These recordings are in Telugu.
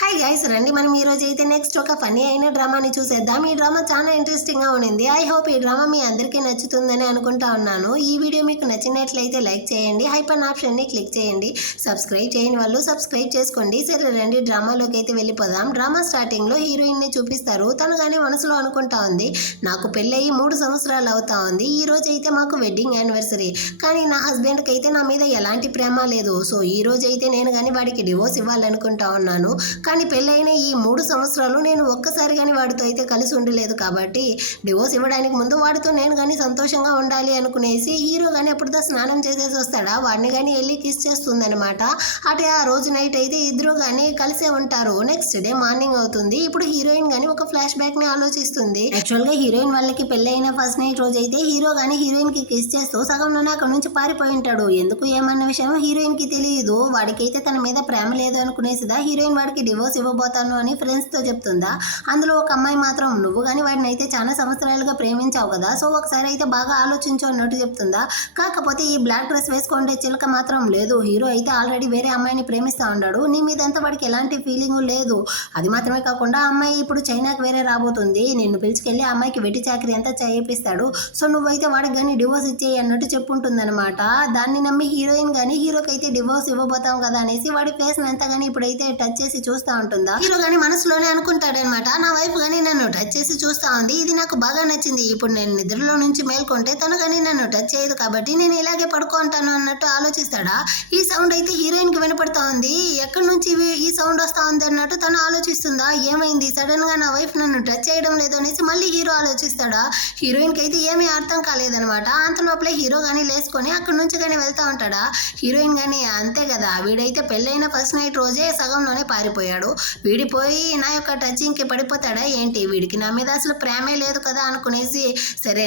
హాయ్ గైస్, రండి మనం ఈ రోజు అయితే నెక్స్ట్ ఒక ఫన్నీ అయిన డ్రామాని చూసేద్దాం. ఈ డ్రామా చాలా ఇంట్రెస్టింగ్ గా ఉండింది. ఐ హోప్ ఈ డ్రామా మీ అందరికీ నచ్చుతుందని అనుకుంటా ఉన్నాను. ఈ వీడియో మీకు నచ్చినట్లయితే లైక్ చేయండి, హైపర్ ఆప్షన్ ని క్లిక్ చేయండి, సబ్స్క్రైబ్ చేయని వాళ్ళు సబ్స్క్రైబ్ చేసుకోండి. సరే రండి డ్రామాలోకి అయితే వెళ్ళిపోదాం. డ్రామా స్టార్టింగ్ లో హీరోయిన్ ని చూపిస్తారు. తను గానీ మనసులో అనుకుంటా ఉంది, నాకు పెళ్ళయి 3 సంవత్సరాలు అవుతా ఉంది. ఈ రోజు అయితే మాకు వెడ్డింగ్ యానివర్సరీ, కానీ నా హస్బెండ్ కి అయితే నా మీద ఎలాంటి ప్రేమ లేదు. సో ఈ రోజు అయితే నేను కానీ వాడికి డివోర్స్ ఇవ్వాలనుకుంటా ఉన్నాను. కానీ పెళ్ళైన ఈ 3 సంవత్సరాలు నేను ఒక్కసారి కానీ వాడితో అయితే కలిసి ఉండలేదు. కాబట్టి డివోర్స్ ఇవ్వడానికి ముందు వాడితో నేను కానీ సంతోషంగా ఉండాలి అనుకునేసి హీరో కానీ ఎప్పుడుదా స్నానం చేసేసి వస్తాడా, వాడిని కానీ వెళ్ళి కిస్ చేస్తుందనమాట. అటు ఆ రోజు నైట్ అయితే ఇద్దరు కానీ కలిసే ఉంటారు. నెక్స్ట్ డే మార్నింగ్ అవుతుంది. ఇప్పుడు హీరోయిన్ కానీ ఒక ఫ్లాష్ బ్యాక్ ని ఆలోచిస్తుంది. యాక్చువల్ గా హీరోయిన్ వాళ్ళకి పెళ్ళైన ఫస్ట్ నైట్ రోజు అయితే హీరో కానీ హీరోయిన్ కి కిస్ చేస్తూ సగంలోనే అక్కడ నుంచి పారిపోయి ఉంటాడు. ఎందుకు ఏమన్న విషయం హీరోయిన్ కి తెలియదు. వాడికైతే తన మీద ప్రేమ లేదు అనుకునేసిదా హీరోయిన్ వాడికి డివోర్స్ ఇవ్వబోతాను అని ఫ్రెండ్స్ తో చెప్తుందా. అందులో ఒక అమ్మాయి మాత్రం నువ్వు కానీ వాడిని అయితే చాలా సంవత్సరాలుగా ప్రేమించావు కదా, సో ఒకసారి అయితే బాగా ఆలోచించు అన్నట్టు చెప్తుందా. కాకపోతే ఈ బ్లాక్ డ్రెస్ వేసుకుంటే చిలక మాత్రం లేదు. హీరో అయితే ఆల్రెడీ వేరే అమ్మాయిని ప్రేమిస్తా ఉన్నాడు. నీ మీద అంతా వాడికి ఎలాంటి ఫీలింగ్ లేదు. అది మాత్రమే కాకుండా అమ్మాయి ఇప్పుడు చైనాకి వేరే రాబోతుంది. నిన్ను పిలుచుకెళ్ళి ఆ అమ్మాయికి వెట్టి చాకరీ అంతా చేయిస్తాడు. సో నువ్వైతే వాడికి కానీ డివోర్స్ ఇచ్చేయి అన్నట్టు చెప్పుంటుందన్నమాట. దాన్ని నమ్మి హీరోయిన్ కానీ హీరోకి అయితే డివోర్స్ ఇవ్వబోతాం కదా అనేసి వాడి ఫేస్ అంతా కానీ ఇప్పుడైతే టచ్ చేసి చూస్తా ఉంటుందా. హీరో గానీ మనసులోనే అనుకుంటాడనమాట, నా వైఫ్ గానీ నన్ను టచ్ చేసి చూస్తా ఉంది, ఇది నాకు బాగా నచ్చింది. ఇప్పుడు నేను నిద్రలో నుంచి మేల్కొంటే తను కానీ నన్ను టచ్ చేయదు, కాబట్టి నేను ఇలాగే పడుకుంటాను అన్నట్టు ఆలోచిస్తాడా. ఈ సౌండ్ అయితే హీరోయిన్ కి వినపడతా ఉంది. ఎక్కడి నుంచి ఈ సౌండ్ వస్తా ఉంది అన్నట్టు తను ఆలోచిస్తుందా. ఏమైంది సడన్ గా నా వైఫ్ నన్ను టచ్ చేయడం లేదు అనేసి మళ్ళీ హీరో ఆలోచిస్తాడా. హీరోయిన్ కి అయితే ఏమీ అర్థం కాలేదనమాట. అంత లోపలే హీరో గానీ లేసుకొని అక్కడి నుంచి కానీ వెళ్తా ఉంటాడా. హీరోయిన్ గానీ అంతే కదా, వీడైతే పెళ్ళైన ఫస్ట్ నైట్ రోజే సగంలోనే పారిపోయాడు. వీడిపోయి నా యొక్క టచింగ్ కి పడిపోతాడా ఏంటి, వీడికి నా మీద అసలు ప్రేమే లేదు కదా అనుకునేసి సరే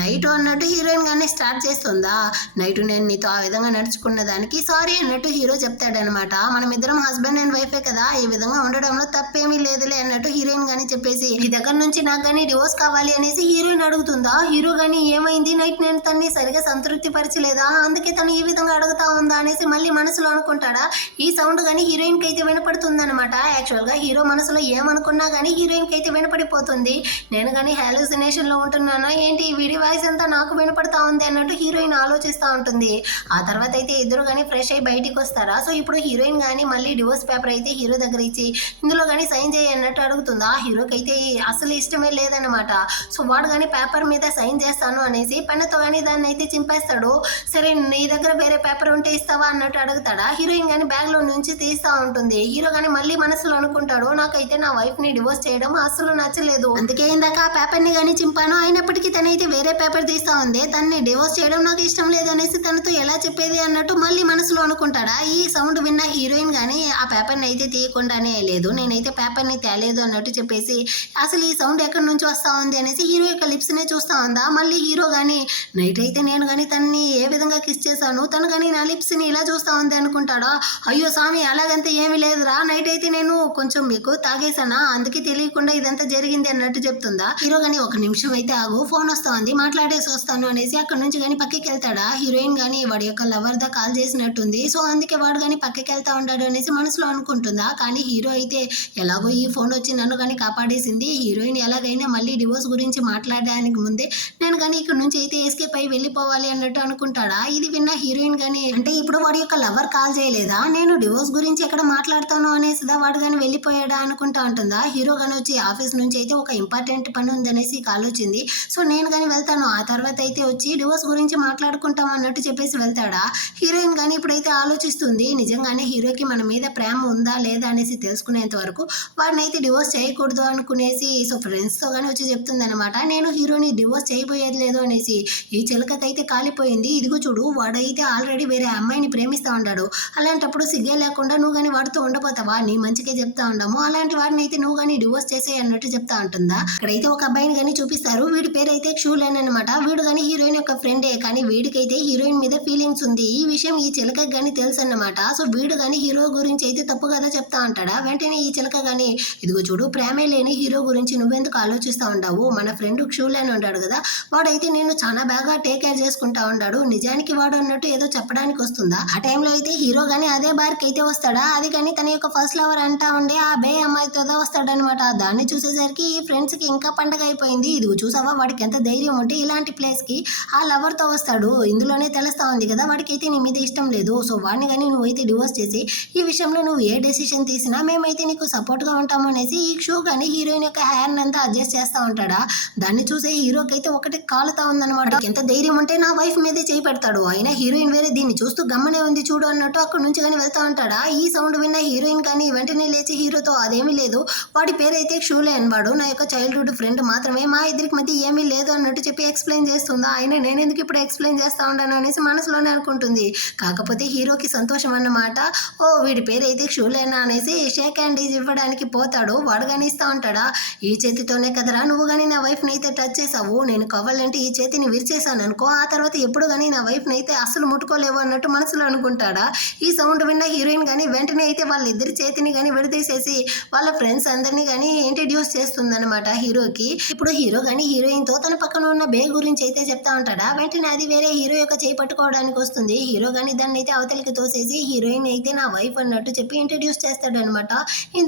నైట్ అన్నట్టు హీరోయిన్ గానీ స్టార్ట్ చేస్తుందా. నైట్ నేను నీతో ఆ విధంగా నడుచుకున్న దానికి సారీ అన్నట్టు హీరో చెప్తాడనమాట. మనం ఇద్దరం హస్బెండ్ అండ్ వైఫే కదా, ఈ విధంగా ఉండడంలో తప్పేమీ లేదులే అన్నట్టు హీరోయిన్ గానీ చెప్పేసి ఈ దగ్గర నుంచి నాకు కానీ డివోర్స్ కావాలి అనేసి హీరోయిన్ అడుగుతుందా. హీరో గానీ ఏమైంది, నైట్ నేను తన్ని సరిగా సంతృప్తి పరచలేదా, అందుకే తను ఈ విధంగా అడుగుతా ఉందా అనేసి మళ్ళీ మనసులో అనుకుంటాడా. ఈ సౌండ్ గానీ హీరోయిన్ కి అయితే వినపడుతుందన్నమాట. యాక్చువల్ గా హీరో మనసులో ఏమనుకున్నా గానీ హీరోయిన్ కి అయితే వినపడిపోతుంది. నేను కానీ హాలుసినేషన్ లో ఉంటున్నానా ఏంటి, వీడి వాయిస్ అంతా నాకు వినపడతా ఉంది అన్నట్టు హీరోయిన్ ఆలోచిస్తూ ఉంటుంది. ఆ తర్వాత అయితే ఇద్దరు కానీ ఫ్రెష్ అయ్యి బయటికి వస్తారా. సో ఇప్పుడు హీరోయిన్ కానీ మళ్ళీ డివోర్స్ పేపర్ అయితే హీరో దగ్గర ఇచ్చి ఇందులో కానీ సైన్ చేయి అన్నట్టు అడుగుతుందా. హీరోకి అయితే అసలు ఇష్టమే లేదన్నమాట. సో వాడు కానీ పేపర్ మీద సైన్ చేస్తాను అనేసి పెన్నుతో కానీ దాన్ని అయితే చింపేస్తాడు. సరే నీ దగ్గర వేరే పేపర్ ఉంటే ఇస్తావా అన్నట్టు అడుగుతాడా. హీరోయిన్ కానీ బ్యాగ్ లో నుంచి తీస్తా ఉంటుంది. హీరో కానీ మళ్ళీ మనసులో అనుకుంటాడు, నాకైతే నా వైఫ్ ని డివోర్స్ చేయడం అసలు నచ్చలేదు, అందుకే ఇందాక ఆ పేపర్ ని కానీ చింపాను. అయినప్పటికీ తనైతే వేరే పేపర్ తీస్తా ఉంది, తనని డివోర్స్ చేయడం నాకు ఇష్టం లేదు అనేసి తనతో ఎలా చెప్పేది అన్నట్టు మళ్ళీ మనసులో అనుకుంటాడా. ఈ సౌండ్ విన్న హీరోయిన్ గానీ ఆ పేపర్ ని అయితే తీయకుండానే లేదు, నేనైతే పేపర్ ని తేలేదు అన్నట్టు చెప్పేసి అసలు ఈ సౌండ్ ఎక్కడి నుంచి వస్తా ఉంది అనేసి హీరో యొక్క లిప్స్ నే చూస్తా ఉందా. మళ్ళీ హీరో గానీ నైట్ అయితే నేను కానీ తనని ఏ విధంగా కిస్ చేశాను, తను కానీ నా లిప్స్ ని ఇలా చూస్తా ఉంది అనుకుంటాడా. అయ్యో స్వామి అలాగంతా ఏమీ లేదురా, నైట్ అయితే నేను కొంచెం మీకు తాగేసానా, అందుకే తెలియకుండా ఇదంతా జరిగింది అన్నట్టు చెప్తుందా. హీరో గానీ ఒక నిమిషం అయితే ఆగు, ఫోన్ వస్తా ఉంది మాట్లాడేసి వస్తాను అనేసి అక్కడ నుంచి కానీ పక్కకి వెళ్తాడా. హీరోయిన్ గానీ వాడి యొక్క లవర్ దా కాల్ చేసినట్టుంది, సో అందుకే వాడు కానీ పక్కకి వెళ్తా ఉంటాడు అనేసి మనసులో అనుకుంటుందా. కానీ హీరో అయితే ఎలాగో ఈ ఫోన్ వచ్చి నన్ను కానీ కాపాడేసింది, హీరోయిన్ ఎలాగైనా మళ్ళీ డివోర్స్ గురించి మాట్లాడడానికి ముందే నేను కానీ ఇక్కడ నుంచి అయితే ఎస్కేప్ అయి వెళ్ళిపోవాలి అన్నట్టు అనుకుంటాడా. ఇది విన్న హీరోయిన్ గానీ అంటే ఇప్పుడు వాడి యొక్క లవర్ కాల్ చేయలేదా, నేను డివోర్స్ గురించి ఎక్కడ మాట్లాడతాను అనేసిదా వాడు కానీ వెళ్ళిపోయాడా అనుకుంటా ఉంటుందా. హీరో కానీ వచ్చి ఆఫీస్ నుంచి అయితే ఒక ఇంపార్టెంట్ పని ఉందనేసి కాల్ వచ్చింది, సో నేను కానీ వెళ్తాను, ఆ తర్వాత అయితే వచ్చి డివోర్స్ గురించి మాట్లాడుకుంటాం అన్నట్టు చెప్పేసి వెళ్తాడా. హీరోయిన్ కానీ ఇప్పుడైతే ఆలోచిస్తుంది, నిజంగానే హీరోకి మన మీద ప్రేమ ఉందా లేదా అనేసి తెలుసుకునేంత వరకు వాడిని అయితే డివోర్స్ చేయకూడదు అనుకునేసి సో ఫ్రెండ్స్ తో కానీ వచ్చి చెప్తుంది అనమాట. నేను హీరోని డివోర్స్ చేయబోయేది లేదు అనేసి. ఈ చిలకకైతే కాలిపోయింది, ఇదిగో చూడు వాడైతే ఆల్రెడీ వేరే అమ్మాయిని ప్రేమిస్తా ఉంటాడు, అలాంటప్పుడు సిగ్గే లేకుండా నువ్వు కానీ వాడితో ఉండబోతావా, నీ మంచికే చెప్తా ఉండము, అలాంటి వాడిని అయితే నువ్వు కానీ డివోర్స్ చేసే అన్నట్టు చెప్తా ఉంటుందా. అక్కడైతే ఒక అబ్బాయిని కానీ చూపిస్తారు, వీడి పేరు అయితే షూలెన్ అనమాట. వీడు కానీ హీరోయిన్ యొక్క ఫ్రెండే, కానీ వీడికైతే హీరోయిన్ మీద ఫీలింగ్స్ ఉంది. ఈ విషయం ఈ చిలకకి కానీ తెలుసు అన్నమాట. సో వీడు కానీ హీరో గురించి అయితే తప్పు కదా చెప్తా ఉంటాడా. వెంటనే ఈ చిలక కానీ ఇదిగో చూడు ప్రేమే లేని హీరో గురించి నువ్వెందుకు ఆలోచిస్తా ఉండవు, మన ఫ్రెండ్ షూలెన్ ఉంటాడు కదా వాడైతే నేను చాలా బాగా టేక్ కేర్ చేసుకుంటా ఉన్నాడు, నిజానికి వాడు అన్నట్టు ఏదో చెప్పడానికి వస్తుందా. ఆ టైంలో అయితే హీరో గానీ అదే బార్కి అయితే వస్తాడా. అది కానీ తన యొక్క ఫస్ట్ లవర్ అంట అంటా ఉండి ఆ బే అమ్మాయితో వస్తాడనమాట. దాన్ని చూసేసరికి ఈ ఫ్రెండ్స్ కి ఇంకా పండగ అయిపోయింది. ఇదిగో చూసావా వాడికి ఎంత ధైర్యం ఉంటే ఇలాంటి ప్లేస్ కి ఆ లవర్ తో వస్తాడు. ఇందులోనే తెలుస్తా ఉంది కదా వాడికైతే నీ మీద ఇష్టం లేదు. సో వాడిని కానీ నువ్వైతే డివోర్స్ చేసి ఈ విషయంలో నువ్వు ఏ డెసిషన్ తీసినా మేమైతే నీకు సపోర్ట్ గా ఉంటాము అనేసి ఈ షూ కానీ హీరోయిన్ యొక్క హ్యాండ్ అంతా అడ్జస్ట్ చేస్తా ఉంటాడా. దాన్ని చూసే హీరోకి అయితే ఒకటి కాలుతా ఉందన్నమాట. ఎంత ధైర్యం ఉంటే నా వైఫ్ మీదే చేయి పెడతాడు. అయినా హీరోయిన్ వేరే దీన్ని చూస్తూ గమ్మనే ఉంది చూడు అన్నట్టు అక్కడ నుంచి కానీ వెళ్తా ఉంటాడా. ఈ సౌండ్ విన్న హీరోయిన్ కానీ వెంటనే లేచి హీరోతో అదేమీ లేదు, వాడి పేరైతే షూలే అన్వాడు నా యొక్క చైల్డ్హుడ్ ఫ్రెండ్ మాత్రమే, మా ఇద్దరికి మధ్య ఏమీ లేదు అన్నట్టు చెప్పి ఎక్స్ప్లెయిన్ చేస్తుందా. అయినా నేను ఎందుకు ఇప్పుడు ఎక్స్ప్లెయిన్ చేస్తా ఉంటాను అనేసి మనసులోనే అనుకుంటుంది. కాకపోతే హీరోకి సంతోషం అన్నమాట. ఓ వీడి పేరైతే షూలేనా అనేసి షేక్ హ్యాండ్ ఇవ్వడానికి పోతాడు. వాడు కానీ ఇస్తా ఉంటాడా. ఈ చేతితోనే కదరా నువ్వు కానీ నా వైఫ్ నైతే టచ్ చేసావు, నేను కావాలంటే ఈ చేతిని విరిచేసాను అనుకో, ఆ తర్వాత ఎప్పుడు కానీ నా వైఫ్ నైతే అస్సలు ముట్టుకోలేవు అన్నట్టు మనసులో అనుకుంటాడా. ఈ సౌండ్ విన్న హీరోయిన్ కానీ వెంటనే అయితే వాళ్ళిద్దరి చేతిని కానీ విడదీసేసి వాళ్ళ ఫ్రెండ్స్ అందరినీ కానీ ఇంట్రడ్యూస్ చేస్తుందన్నమాట హీరోకి. ఇప్పుడు హీరో కానీ హీరోయిన్ తో తన పక్కన ఉన్న బే గురించి అయితే చెప్తా ఉంటాడా. వెంటనే అది వేరే హీరో యొక్క చేయి పట్టుకోవడానికి వస్తుంది. హీరో కానీ దాన్ని అయితే అవతలికి తోసేసి హీరోయిన్ అయితే నా వైఫ్ అన్నట్టు చెప్పి ఇంట్రడ్యూస్ చేస్తాడనమాట.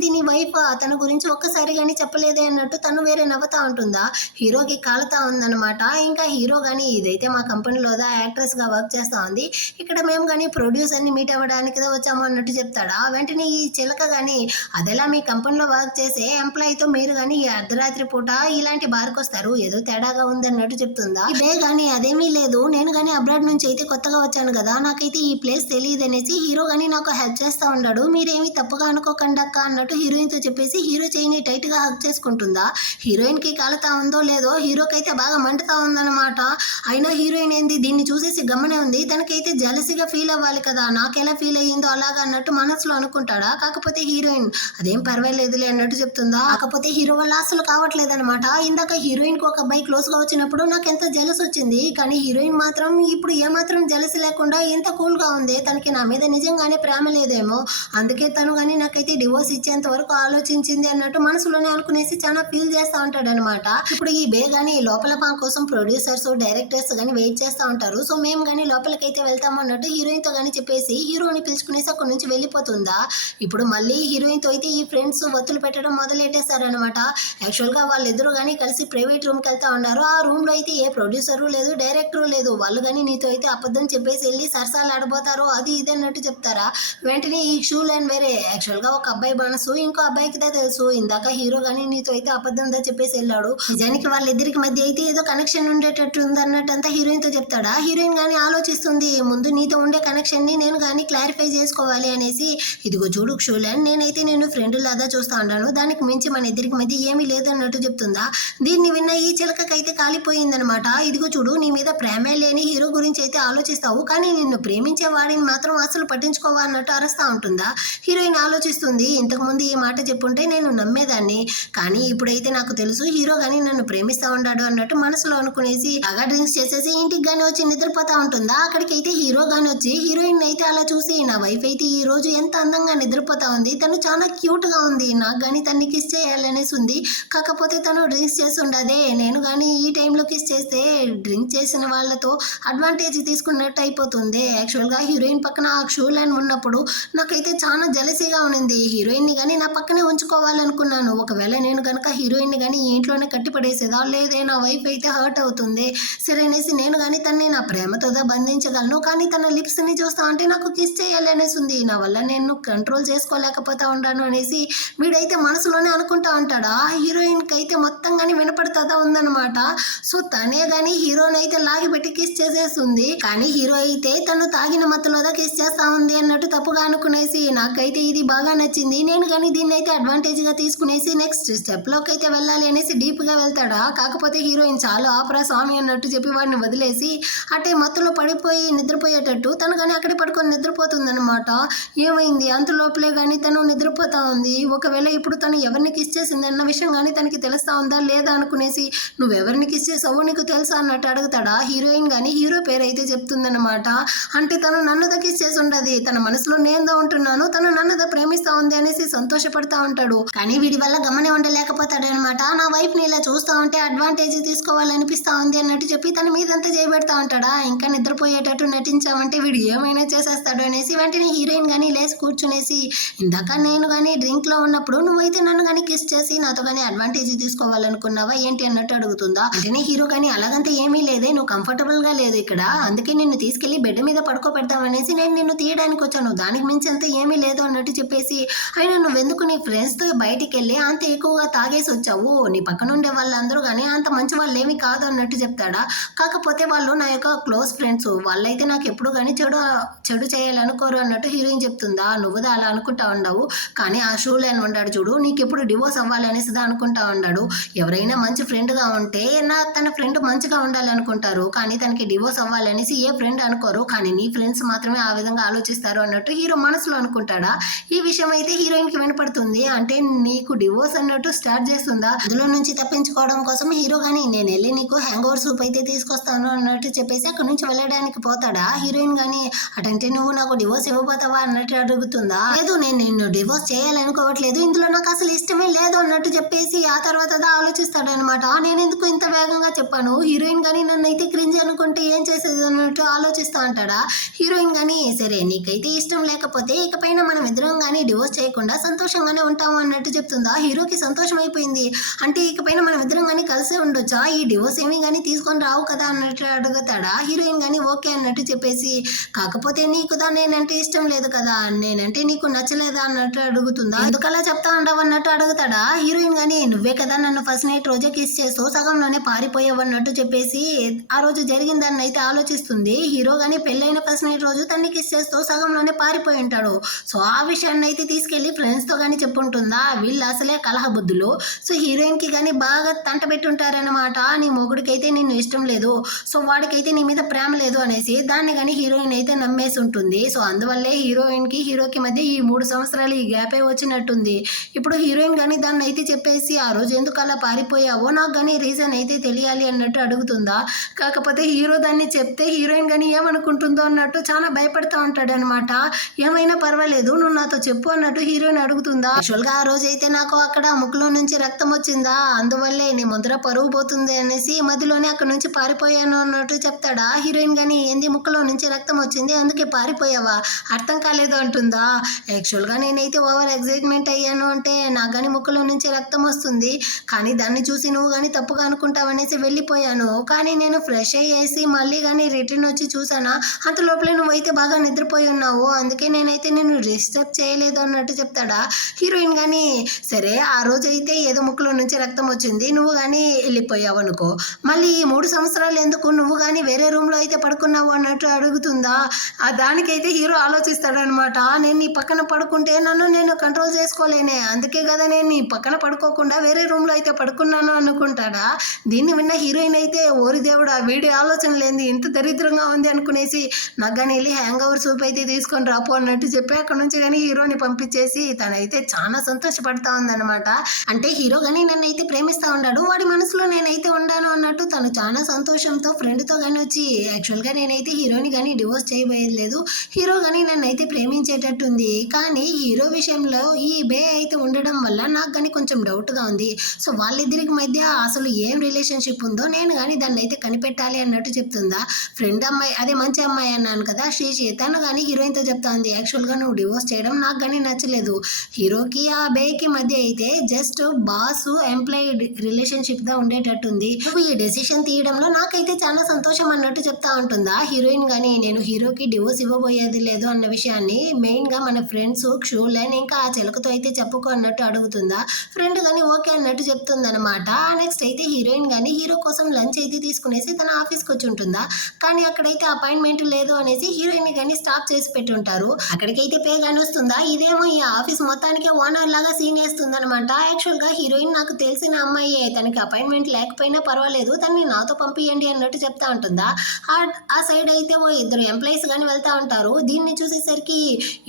దీని వైఫ్ తన గురించి ఒక్కసారి కానీ చెప్పలేదే అన్నట్టు తను వేరే నవ్వుతా ఉంటుందా. హీరోకి కాలుతా ఉందన్నమాట. ఇంకా హీరో కానీ ఇదైతే మా కంపెనీలో యాక్ట్రెస్ గా వర్క్ చేస్తా ఉంది, ఇక్కడ మేము కానీ ప్రొడ్యూసర్ ని మీట్ అవ్వడానికి వచ్చాము అన్నట్టు చెప్తాడా. వెంటనే ఈ చిలక కానీ అదెలా మీ కంపెనీలో వర్క్ చేసే ఎంప్లాయీతో మీరు కానీ ఈ అర్ధరాత్రి పూట ఇలాంటి బార్కి వస్తారు, ఏదో తేడాగా ఉంది అన్నట్టు చెప్తుందా. ఇదే కానీ అదేమీ లేదు, నేను కానీ అబ్రాడ్ నుంచి అయితే కొత్తగా వచ్చాను కదా, నాకైతే ఈ ప్లేస్ తెలియదు అనేసి హీరో కానీ నాకు హెల్ప్ చేస్తా ఉన్నాడు, మీరేమి తప్పుగా అనుకోకండి అక్క అన్నట్టు హీరోయిన్ తో చెప్పేసి హీరో చేయిని టైట్ గా హక్ చేసుకుంటుందా. హీరోయిన్ కి కాలుతా ఉందో లేదో హీరోకి అయితే బాగా మండుతా ఉందన్నమాట. అయినా హీరోయిన్ ఏంది దీన్ని చూసేసి గమ్మనే ఉంది, తనకైతే జలసిగా ఫీల్ అవ్వాలి కదా, నాకెలా ఫీల్ అయ్యిందో అలాగా అన్నట్టు మనసులో అనుకుంటాడా. కాకపోతే హీరోయిన్ అదేం పర్వాలేదులే అన్నట్టు చెప్తుందా. కాకపోతే హీరో వల్ల అసలు కావట్లేదు అనమాట. ఇందాక హీరోయిన్ కి ఒక అబ్బాయి క్లోజ్ గా వచ్చినప్పుడు నాకు ఎంత జలస్ వచ్చింది, కానీ హీరోయిన్ మాత్రం ఇప్పుడు ఏమాత్రం జలసి లేకుండా ఎంత కూల్ గా ఉంది. తనకి నా మీద నిజంగానే ప్రేమ లేదేమో, అందుకే తను కానీ నాకైతే డివోర్స్ ఇచ్చేంత వరకు ఆలోచించింది అన్నట్టు మనసులోనే అనుకునేసి చాలా ఫీల్ చేస్తా ఉంటాడు అనమాట. ఇప్పుడు ఈ బే గానీ లోపల మా కోసం ప్రొడ్యూసర్స్ డైరెక్టర్స్ గానీ వెయిట్ చేస్తా ఉంటారు, సో మేము కానీ లోపలికైతే వెళ్తాము అన్నట్టు హీరోయిన్ తో గానీ చెప్పేసి హీరోని పిలుచుకునేసి అక్కడ నుంచి వెళ్ళిపోతుందా. ఇప్పుడు మళ్ళీ హీరోయిన్ తో అయితే ఈ ఫ్రెండ్స్ వత్తులు పెట్టడం మొదలెట్టేస్తారనమాట. యాక్చువల్ గా వాళ్ళిద్దరూ గానీ కలిసి ప్రైవేట్ రూమ్ కి వెళ్తా ఉన్నారు. ఆ రూమ్ లో అయితే ఏ ప్రొడ్యూసరు లేదు, డైరెక్టరు లేదు, వాళ్ళు కానీ నీతో అయితే అబద్ధం చెప్పేసి వెళ్ళి సరసాలు ఆడబోతారు అది ఇది అన్నట్టు చెప్తారా. వెంటనే ఈ షూ లైన్ వేరే యాక్చువల్ గా ఒక అబ్బాయి మనసు ఇంకో అబ్బాయికి తెలుసు, ఇందాక హీరో కానీ నీతో అయితే అబద్ధంగా చెప్పేసి వెళ్ళాడు, నిజానికి వాళ్ళిద్దరికి మధ్య అయితే ఏదో కనెక్షన్ ఉండేటట్టు ఉంది అన్నట్టంతా హీరోయిన్ తో చెప్తాడా. హీరోయిన్ గానీ ఆలోచిస్తుంది, ముందు నీతో ఉండే కనెక్షన్ ని నేను కానీ క్లారిఫై చేసుకోవాలి అనేసి. ఇదిగో చూడు షూలన్, నేనైతే నేను ఫ్రెండ్ లాగా చూస్తా ఉంటాను, దానికి మించి మన ఇద్దరికి మధ్య ఏమీ లేదు అన్నట్టు చెప్తుందా. దీన్ని విన్న ఈ చిలకకైతే కాలిపోయిందనమాట. ఇదిగో చూడు, నీ మీద ప్రేమే లేని హీరో గురించి అయితే ఆలోచిస్తావు, కానీ నిన్ను ప్రేమించే వాడిని మాత్రం అసలు పట్టించుకోవా అన్నట్టు అరుస్తా ఉంటుందా. హీరోయిన్ ఆలోచిస్తుంది, ఇంతకు ముందు ఈ మాట చెప్పుంటే నేను నమ్మేదాన్ని, కానీ ఇప్పుడైతే నాకు తెలుసు హీరో గానీ నన్ను ప్రేమిస్తా ఉన్నాడు అన్నట్టు మనసులో అనుకునేసి బాగా డ్రింక్స్ చేసేసి ఇంటికి గానీ వచ్చి నిద్రపోతా ఉంటుందా. అక్కడికైతే హీరో గానీ వచ్చి హీరోయిన్ అయితే అలా చూసి నా వైఫ్ అయితే ఈ రోజు ఎంత అందంగా నిద్రపోతా ఉంది, తను చాలా క్యూట్ గా ఉంది, నాకు గానీ తన్ని కిస్ చేయాలనేసి ఉంది, కాకపోతే తను డ్రింక్స్ చేసి ఉండదే, నేను కానీ ఈ టైంలో కిస్ చేస్తే డ్రింక్ చేసిన వాళ్ళతో అడ్వాంటేజ్ తీసుకున్నట్టు అయిపోతుంది. యాక్చువల్ గా హీరోయిన్ పక్కన ఆ షూ లైన్ ఉన్నప్పుడు నాకైతే చాలా జలసీగా ఉంది, హీరోయిన్ ని కానీ నా పక్కనే ఉంచుకోవాలనుకున్నాను, ఒకవేళ నేను కనుక హీరోయిన్ ని కానీ ఇంట్లోనే కట్టిపడేసేదా, లేదే నా వైఫ్ అయితే హర్ట్ అవుతుంది, సరే అనేసి నేను కానీ తన్ని నా ప్రేమతో బంధించగలను, కానీ తన లిప్స్ ని చూస్తా అంటే నాకు కిస్ చేయాలి అనేసి ఉంది, నా వల్ల నేను కంట్రోల్ చేసుకోలేకపోతా ఉన్నాను అనేసి వీడైతే మనసులోనే అనుకుంటా ఉంటాడా. హీరోయిన్ కి అయితే మొత్తం కానీ వినపడుతుందా ఉందన్నమాట. సో తనే కానీ హీరోని అయితే లాగి పెట్టి కిస్ చేసేస్తుంది, కానీ హీరో అయితే తను తాగిన మత్తులోదా కిస్ చేస్తా ఉంది అన్నట్టు తప్పుగా అనుకునేసి నాకైతే ఇది బాగా నచ్చింది, నేను కానీ దీన్ని అయితే అడ్వాంటేజ్ గా తీసుకునేసి నెక్స్ట్ స్టెప్ లోకి అయితే వెళ్ళాలి అనేసి డీప్ గా వెళ్తాడా. కాకపోతే హీరోయిన్ చాలా ఆపరా స్వామి అన్నట్టు చెప్పి వాడిని వదిలేసి అటే మత్తులో పడిపోయి నిద్రపోయేటట్టు తను కానీ అక్కడే పడుకొని నిద్రపోతుందన్నమాట. ఏమైంది అంతలోపలే కానీ తను నిద్రపోతా ఉంది, ఒకవేళ ఇప్పుడు తను ఎవరిని కిస్ చేసింది అన్న విషయం కానీ తనకి తెలుస్తా ఉందా లేదా అనుకునేసి నువ్వెవరిని కిస్ చేసావో నీకు తెలుసా అన్నట్టు అడుగుతాడా. హీరోయిన్ కానీ హీరో పేరు అయితే చెప్తుందన్నమాట. అంటే తను నన్నుదా కిస్ చేసి ఉండదు, తన మనసులో నేనుదా ఉంటున్నాను, తను నన్నుదా ప్రేమిస్తా ఉంది అనేసి సంతోషపడతా ఉంటాడు, కానీ వీడి వల్ల గమనే ఉండలేకపోతాడు అనమాట. నా వైఫ్ ని ఇలా చూస్తా ఉంటే అడ్వాంటేజ్ తీసుకోవాలనిపిస్తా ఉంది అన్నట్టు చెప్పి తన మీదంతా చేయబెడతా ఉంటాడా. ఇంకా నిద్రపోయేటట్టు నటించామంటే వీడు ఏమైనా చేసేస్తాడు అనేసి వెంటనే హీరోయిన్ కానీ లేచి కూర్చునేసి ఇందాక ఇంకా నేను కానీ డ్రింక్లో ఉన్నప్పుడు నువ్వైతే నన్ను కానీ కిస్ చేసి నాతో కానీ అడ్వాంటేజ్ తీసుకోవాలనుకున్నావా ఏంటి అన్నట్టు అడుగుతుందా. అంటే హీరో కానీ అలాగంతా ఏమీ లేదే, నువ్వు కంఫర్టబుల్గా లేదు ఇక్కడ, అందుకే నిన్ను తీసుకెళ్లి బెడ్ మీద పడుకోబెడతామనేసి నేను నిన్ను తీయడానికి వచ్చాను, దానికి మించి అంతా ఏమీ లేదు అన్నట్టు చెప్పేసి, అయినా నువ్వెందుకు నీ ఫ్రెండ్స్తో బయటికి వెళ్ళి అంత ఎక్కువగా తాగేసి వచ్చావు, నీ పక్కన ఉండే వాళ్ళందరూ కానీ అంత మంచి వాళ్ళు ఏమీ కాదు అన్నట్టు చెప్తాడా. కాకపోతే వాళ్ళు నా యొక్క క్లోజ్ ఫ్రెండ్స్, వాళ్ళైతే నాకు ఎప్పుడు కానీ చెడు చేయాలనుకోరు అన్నట్టు హీరోయిన్ చెప్తుందా. నువ్వుదా అలా అనుకుంటా ఉండవు, కానీ ఆ షూలు అని ఉన్నాడు చూడు, నీకు ఎప్పుడు డివోర్స్ అవ్వాలి అనేసి అనుకుంటా ఉన్నాడు. ఎవరైనా మంచి ఫ్రెండ్గా ఉంటే తన ఫ్రెండ్ మంచిగా ఉండాలనుకుంటారు, కానీ తనకి డివోర్స్ అవ్వాలనేసి ఏ ఫ్రెండ్ అనుకోరు, కానీ నీ ఫ్రెండ్స్ మాత్రమే ఆ విధంగా ఆలోచిస్తారు అన్నట్టు హీరో మనసులో అనుకుంటాడా. ఈ విషయం అయితే హీరోయిన్కి వినపడుతుంది. అంటే నీకు డివోర్స్ అన్నట్టు స్టార్ట్ చేస్తుందా. అందులో నుంచి తప్పించుకోవడం కోసం హీరో కానీ నేను వెళ్ళి నీకు హ్యాంగ్ ఓవర్ సూప్ అయితే తీసుకొస్తాను అన్నట్టు చెప్పేసి అక్కడ నుంచి వెళ్ళడానికి పోతాడా. హీరోయిన్ కానీ అటంటే నువ్వు నాకు డివోర్స్ ఇవ్వబోతావా అన్నట్టు అడుగుతుందా. లేదు, నేను నిన్ను డివోర్స్ చేయాలనుకోవట్లేదు, ఇందులో నాకు అసలు ఇష్టమే లేదు అన్నట్టు చెప్పేసి ఆ తర్వాత ఆలోచిస్తాడనమాట. నేను ఎందుకు ఇంత వేగంగా చెప్పాను, హీరోయిన్ కానీ నన్ను అయితే క్రింజ్ అనుకుంటే ఏం చేసేది అన్నట్టు ఆలోచిస్తా అంటాడా. హీరోయిన్ కానీ సరే నీకైతే ఇష్టం లేకపోతే ఇకపైన మనం ఇద్దరం కానీ డివోర్స్ చేయకుండా సంతోషంగానే ఉంటాము అన్నట్టు చెప్తుందా. హీరోకి సంతోషం అయిపోయింది. అంటే ఇకపైన మనం ఇద్దరం కానీ కలిసే ఉండొచ్చా, ఈ డివోర్స్ ఏమీ కానీ తీసుకొని రావు కదా అన్నట్టు అడుగుతాడా. హీరోయిన్ కానీ ఓకే అన్నట్టు చెప్పేసి, కాకపోతే నీకు నేనంటే ఇష్టం లేదు కదా, నేనంటే నీకు నచ్చలేదా అన్నట్టు అడుగుతుందా. ఎందుకలా చెప్తా ఉండవు అన్నట్టు అడుగుతాడా. హీరోయిన్ కానీ నువ్వే కదా నన్ను ఫస్ట్ నైట్ రోజే కిస్ చేస్తూ సగంలోనే పారిపోయావు అన్నట్టు చెప్పేసి ఆ రోజు జరిగిందని అయితే ఆలోచిస్తుంది. హీరో కానీ పెళ్ళైన ఫస్ట్ నైట్ రోజు తన్ని కిస్ చేస్తూ సగంలోనే పారిపోయి ఉంటాడు. సో ఆ విషయాన్ని అయితే తీసుకెళ్లి ఫ్రెండ్స్తో కానీ చెప్పుంటుందా. వీళ్ళు అసలే కలహ బుద్ధులు. సో హీరోయిన్కి కానీ బాగా తంట పెట్టుంటారనమాట. నీ మొగుడికి అయితే నిన్ను ఇష్టం లేదు, సో వాడికైతే నీ మీద ప్రేమ లేదు అనేసి దాన్ని కానీ హీరోయిన్ అయితే నమ్మేసి ఉంటుంది. సో అందువల్లే హీరోయిన్కి హీరోకి మధ్య ఈ 3 సంవత్సరాలు ఈ గ్యాపే వచ్చినట్టుంది. ఇప్పుడు హీరోయిన్ కానీ దాన్ని అయితే చెప్పేసి ఆ రోజు ఎందుకు అలా పారిపోయావో నాకు కానీ రీజన్ అయితే తెలియాలి అన్నట్టు అడుగుతుందా. కాకపోతే హీరో దాన్ని చెప్తే హీరోయిన్ కానీ ఏమనుకుంటుందో అన్నట్టు చాలా భయపడతా ఉంటాడు అనమాట. ఏమైనా పర్వాలేదు నువ్వు నాతో చెప్పు అన్నట్టు హీరోయిన్ అడుగుతుందా. యాక్చువల్గా ఆ రోజు అయితే నాకు అక్కడ ముక్కులో నుంచి రక్తం వచ్చిందా, అందువల్లే నీ ముందర పరువు పోతుంది అనేసి మధ్యలోనే అక్కడ నుంచి పారిపోయాను అన్నట్టు చెప్తాడా. హీరోయిన్ కానీ ఏంది ముక్కులో నుంచి రక్తం వచ్చింది అందుకే పారిపోయావా, అర్థం కాలేదు అంటుందా. యాక్చువల్గా నేనైతే ఓవర్ ఎక్సైట్మెంట్ అయ్యాను, అంటే నాకు కానీ ముక్కులో నుంచి రక్తం వస్తుంది, కానీ దాన్ని చూసి నువ్వు కానీ తప్పుగా అనుకుంటావనేసి వెళ్ళిపోయాను, కానీ నేను ఫ్రెష్ అయ్యేసి మళ్ళీ కానీ రిటర్న్ వచ్చి చూసానా అంత లోపలే నువ్వైతే బాగా నిద్రపోయి ఉన్నావు, అందుకే నేనైతే నేను డిస్టర్బ్ చేయలేదు అన్నట్టు చెప్తాడా. హీరోయిన్ కానీ సరే ఆ రోజు అయితే ఏదో ముక్కులో నుంచి రక్తం వచ్చింది, నువ్వు కానీ వెళ్ళిపోయావు అనుకో, మళ్ళీ ఈ 3 సంవత్సరాలు ఎందుకు నువ్వు కానీ వేరే రూమ్లో అయితే పడుకున్నావు అన్నట్టు అడుగుతుందా. దానికైతే హీరో ఆలోచిస్తాడనమాట. నేను నీ పక్కన పడుకుంటే నన్ను నేను కంట్రోల్ చేసుకోలేనే, అందుకే కదా నేను నీ పక్కన పడుకోకుండా వేరే రూమ్లో అయితే పడుకున్నాను అనుకుంటాడా. దీన్ని విన్న హీరోయిన్ అయితే ఓరి దేవుడా వీడి ఆలోచన లేని ఇంత దరిద్రంగా ఉంది అనుకునేసి నాకు కానీ వెళ్ళి హ్యాంగ్ ఓవర్ సూప్ అయితే తీసుకొని రాపో అన్నట్టు చెప్పి అక్కడ నుంచి కానీ హీరోని పంపించేసి తనైతే చాలా సంతోషపడతా ఉందన్నమాట. అంటే హీరో కానీ నన్ను అయితే ప్రేమిస్తూ ఉన్నాడు, వాడి మనసులో నేనైతే ఉండాను అన్నట్టు తను చాలా సంతోషంతో ఫ్రెండ్తో కానీ వచ్చి యాక్చువల్గా నేనైతే హీరోని కానీ డివోర్స్ చేయబోయలేదు, హీరో కానీ నన్ను అయితే ప్రేమించేటట్టుంది, కానీ హీరో విషయంలో ఈ బే అయితే ఉండడం వల్ల నాకు కానీ కొంచెం డౌట్గా ఉంది. సో వాళ్ళిద్దరికి మధ్య అసలు ఏం రిలేషన్షిప్ ఉందో నేను కానీ దాన్ని అయితే కనిపెట్టాలి అన్నట్టు చెప్తుందా. ఫ్రెండ్ అమ్మాయి అదే మంచి అమ్మాయి అన్నాను కదా శ్రీషి, తను కానీ హీరోయిన్తో చెప్తా ఉంది యాక్చువల్గా నువ్వు డివోర్స్ చేయడం నాకు కానీ నచ్చలేదు, హీరోకి ఆ బేకి మధ్య అయితే జస్ట్ బాస్ ఎంప్లాయీ రిలేషన్షిప్గా ఉండేటట్టుంది, నువ్వు ఈ డెసిషన్ తీయడంలో నాకైతే చాలా సంతోషం అన్నట్టు చెప్తా ఉంటుందా. హీరోయిన్ కానీ నేను హీరోకి డివోర్స్ ఇవ్వబోయేది లేదు అన్న విషయాన్ని మెయిన్గా మన ఫ్రెండ్స్ క్షూలైన్ ఇంకా ఆ చిలకతో అయితే చెప్పుకో అన్నట్టు అడుగుతుందా. ఫ్రెండ్ కానీ ఓకే అన్నట్టు చెప్తుందనమాట. నెక్స్ట్ అయితే హీరోయిన్ కానీ హీరో కోసం లంచ్ అయితే తీసుకునేసి తన ఆఫీస్కి వచ్చి ఉంటుందా, కానీ అక్కడైతే అపాయింట్మెంట్ లేదు అనేసి హీరోయిన్ కానీ స్టాప్ చేసి పెట్టుంటారు. అక్కడికైతే పే కానీ వస్తుందా, ఇదేమో ఈ ఆఫీస్ మొత్తానికి ఓనర్ లాగా సీన్ వేస్తుంది అనమాట. యాక్చువల్గా హీరోయిన్ నాకు తెలిసిన అమ్మాయి, తనకి అపాయింట్మెంట్ లేకపోయినా పర్వాలేదు తనని నాతో పంపియండి అన్నట్టు చెప్తా ఉంటుందా. ఆ సైడ్ అయితే ఓ 2 ఎంప్లాయీస్ కానీ వెళ్తా ఉంటారు. దీన్ని చూసేసరికి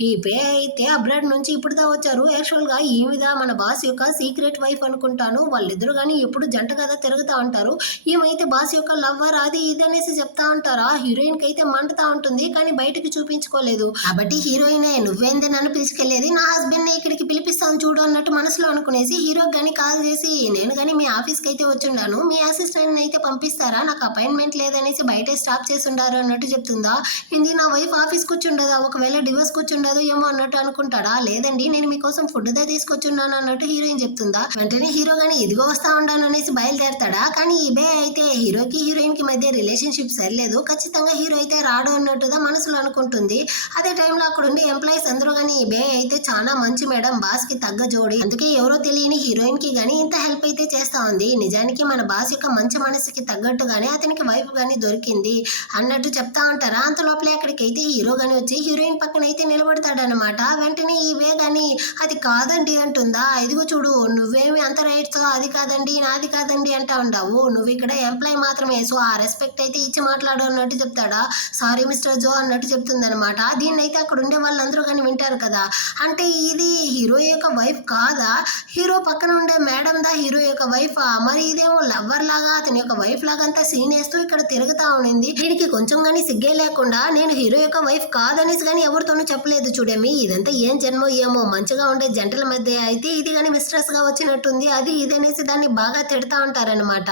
ఈ పే అయితే అబ్రాడ్ నుంచి ఇప్పుడుదా వచ్చారు, యాక్చువల్గా ఈ మీద మన బాస్ యొక్క సీక్రెట్ వైఫ్ అనుకుంటాను, వాళ్ళిద్దరు కానీ ఎప్పుడు జంట కదా తిరుగుతూ ఉంటారు, ఈమైతే బాస్ యొక్క లవ్వర్ అది ఇది అనేసి చెప్తా ఉంటారా. హీరోయిన్ కి అయితే మండుతా ఉంటుంది, కానీ బయటకు చూపించుకోలేదు. కాబట్టి హీరోయినే నువ్వేంది నన్ను పిలుచుకెళ్లేది, నా హస్బెండ్ ని ఇక్కడికి పిలిపిస్తాను చూడు చూడు అన్నట్టు మనసులో అనుకునేసి హీరోకి కానీ కాల్ చేసి నేను కానీ మీ ఆఫీస్కి అయితే వచ్చుండాను, మీ అసిస్టెంట్ అయితే పంపిస్తారా, నాకు అపాయింట్మెంట్ లేదనేసి బయటే స్టాప్ చేసి ఉండారు అన్నట్టు చెప్తుందా. ఇది నా వైఫ్ ఆఫీస్కి వచ్చుండదా, ఒకవేళ డివోర్స్కి వచ్చుండదు ఏమో అన్నట్టు అనుకుంటాడా. లేదండి నేను మీకోసం ఫుడ్ దే తీసుకొచ్చున్నాను అన్నట్టు హీరోయిన్ చెప్తుందా. వెంటనే హీరో కానీ ఇదిగో వస్తా ఉండాను అనేసి బయలుదేరతాడా. కానీ ఈ బే అయితే హీరోకి హీరోయిన్ కి మధ్య రిలేషన్షిప్ సరిలేదు, ఖచ్చితంగా హీరో అయితే రాడు అన్నట్టుగా మనసులో అనుకుంటుంది. అదే టైంలో అక్కడ ఉండే ఎంప్లాయీస్ అందరూ కానీ ఈ బే అయితే చాలా మంచి మేడం, బాస్ కి తగ్గ జోడి, అందుకే ఎవరో తెలియని హీరోయిన్ కి గానీ ఇంత హెల్ప్ అయితే చేస్తా ఉంది. నిజానికి మన బాస్ యొక్క మంచి మనసుకి తగ్గట్టుగానే అతనికి వైఫ్ గానీ దొరికింది అన్నట్టు చెప్తా ఉంటారా. అంత లోపలే అక్కడికైతే హీరో గానీ వచ్చి హీరోయిన్ పక్కన అయితే నిలబడతాడనమాట. వెంటనే ఈ బే గానీ అది కాదండి అంటుందా. ఇదిగో చూడు నువ్వేమి అంత రైట్స్ అది కాదండి నాది కాదండి అంటా ఉండవు, నువ్వు ఇక్కడ ఎంప్లాయ్ మాత్రమే, సో ఆ రెస్పెక్ట్ అయితే ఇచ్చి మాట్లాడు అన్నట్టు చెప్తాడా. సారీ మిస్టర్ జో అన్నట్టు చెప్తుందనమాట. దీన్ని అయితే అక్కడ ఉండే వాళ్ళందరూ కానీ వింటారు కదా. అంటే ఇది హీరో యొక్క వైఫ్ కాదా, హీరో పక్కన ఉండే మేడం దా హీరో యొక్క వైఫా, మరి ఇదేమో లవ్వర్ లాగా అతని యొక్క వైఫ్ లాగా అంతా సీన్ వేస్తూ ఇక్కడ తిరుగుతా ఉండింది. దీనికి కొంచెం కానీ సిగ్గే లేకుండా నేను హీరో యొక్క వైఫ్ కాదనేసి కానీ ఎవరితోనూ చెప్పలేదు చూడమి. ఇదంతా ఏం జన్మో ఏమో, మంచిగా ఉండే జంటల మధ్య అయితే ఇది కానీ మిస్ట్రెస్ గా వచ్చినట్టుంది, అది ఇదనేసి దాన్ని బాగా తిడతా ఉంటారనమాట.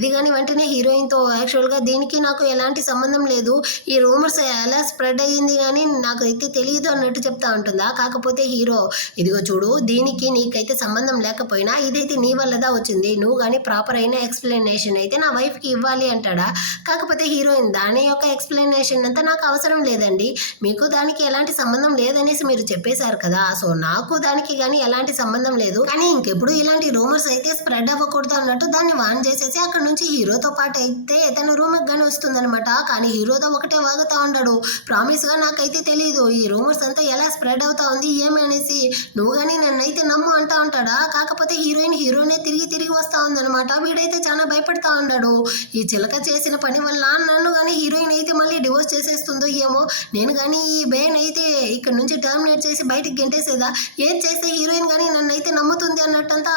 ఇది కానీ వెంటనే హీరోయిన్ తో యాక్చువల్ గా దీనికి నాకు ఎలాంటి సంబంధం లేదు, ఈ రూమర్స్ ఎలా స్ప్రెడ్ అయ్యింది కానీ నాకు అయితే తెలియదు అన్నట్టు చెప్తా ఉంటుందా. కాకపోతే హీరో ఇదిగో చూడు దీనికి నీకైతే సంబంధం లేకపోయినా ఇదైతే నీ వల్లదా వచ్చింది, నువ్వు కానీ ప్రాపర్ అయిన ఎక్స్ప్లెనేషన్ అయితే నా వైఫ్ కి ఇవ్వాలి అంటాడా. కాకపోతే హీరోయిన్ దాని యొక్క ఎక్స్ప్లెనేషన్ అంతా నాకు అవసరం లేదండి, మీకు దానికి ఎలాంటి సంబంధం లేదనేసి మీరు చెప్పేశారు కదా, సో నాకు దానికి కానీ ఎలాంటి సంబంధం లేదు, కానీ ఇంకెప్పుడు ఇలాంటి రూమర్స్ అయితే స్ప్రెడ్ అవ్వకూడదు అన్నట్టు దాన్ని వాన్ చేసేసి అక్కడ నుంచి హీరోతో పాటు అయితే తన రూమ్ కి గానీ వస్తుందనమాట. కానీ హీరోతో ఒకటే వాగుతా ఉంటాడు, ప్రామిస్ గా నాకైతే తెలియదు ఈ రూమర్స్ అంతా ఎలా స్ప్రెడ్ అవుతా ఉంది ఏమి అనేసి, నువ్వు కానీ నన్నైతే నమ్ము అంటా ఉంటాడా. కాకపోతే హీరోయిన్ హీరోనే తిరిగి తిరిగి వస్తా ఉందనమాట. వీడైతే చాలా భయపడతా ఉన్నాడు, ఈ చిలక చేసిన పని వల్ల నన్ను కానీ హీరోయిన్ అయితే మళ్ళీ డివోర్స్ చేసేస్తుందో ఏమో, నేను కానీ ఈ బేన్ అయితే ఇక్కడ నుంచి టర్మినేట్ చేసి బయటికి గెంటేసేదా, ఏం చేస్తే హీరోయిన్ కానీ నన్ను అయితే నమ్ముతుంది అన్నట్టంతా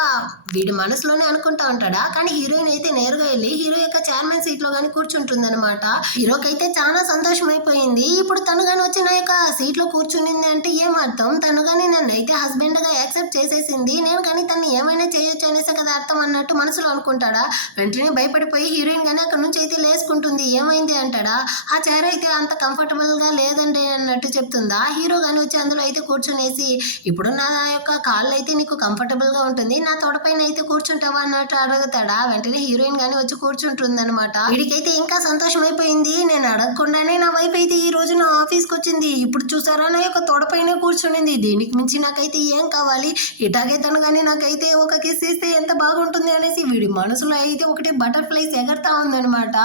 వీడి మనసులోనే అనుకుంటా ఉంటాడా. కానీ హీరోయిన్ అయితే నేరుగా వెళ్ళి హీరో యొక్క చైర్మన్ సీట్ లో కానీ కూర్చుంటుంది అనమాట. హీరోకి అయితే చాలా సంతోషం అయిపోయింది. ఇప్పుడు తను కానీ వచ్చి నా యొక్క సీట్ లో కూర్చునింది అంటే ఏం అర్థం, తను కానీ నన్ను అయితే హస్బెండ్ గా యాక్సెప్ట్ చేసేసింది, నేను కానీ తను ఏమైనా చేయొచ్చు అనేసి కదా అర్థం అన్నట్టు మనసులో అనుకుంటాడా. వెంటనే భయపడిపోయి హీరోయిన్ కానీ అక్కడ నుంచి అయితే లేసుకుంటుంది. ఏమైంది అంటాడా. ఆ చైర్ అయితే అంత కంఫర్టబుల్ గా లేదండి అన్నట్టు చెప్తుందా. హీరో కానీ వచ్చి అందులో అయితే కూర్చునేసి ఇప్పుడు నా యొక్క కాళ్ళు అయితే నీకు కంఫర్టబుల్ గా ఉంటుంది, నా తొడపైన అయితే కూర్చుంటావా అన్నట్టు అడుగుతాడా. వెంటనే హీరోయిన్ కానీ వచ్చి కూర్చుంటుంది అనమాట. వీడికైతే ఇంకా సంతోషం అయిపోయింది, నేను అడగకుండానే నా వైఫ్ అయితే ఈ రోజు నా ఆఫీస్కి వచ్చింది, ఇప్పుడు చూసారా నా యొక్క తొడపైన కూర్చునింది, దీనికి మించి నాకైతే ఏం కావాలి, ఇటాగే తను కానీ నాకైతే ఒక కిస్ ఇస్తే ఎంత బాగుంటుంది అనేసి వీడి మనసులో అయితే ఒకటి బటర్ఫ్లైస్ ఎగరతా ఉందనమాట.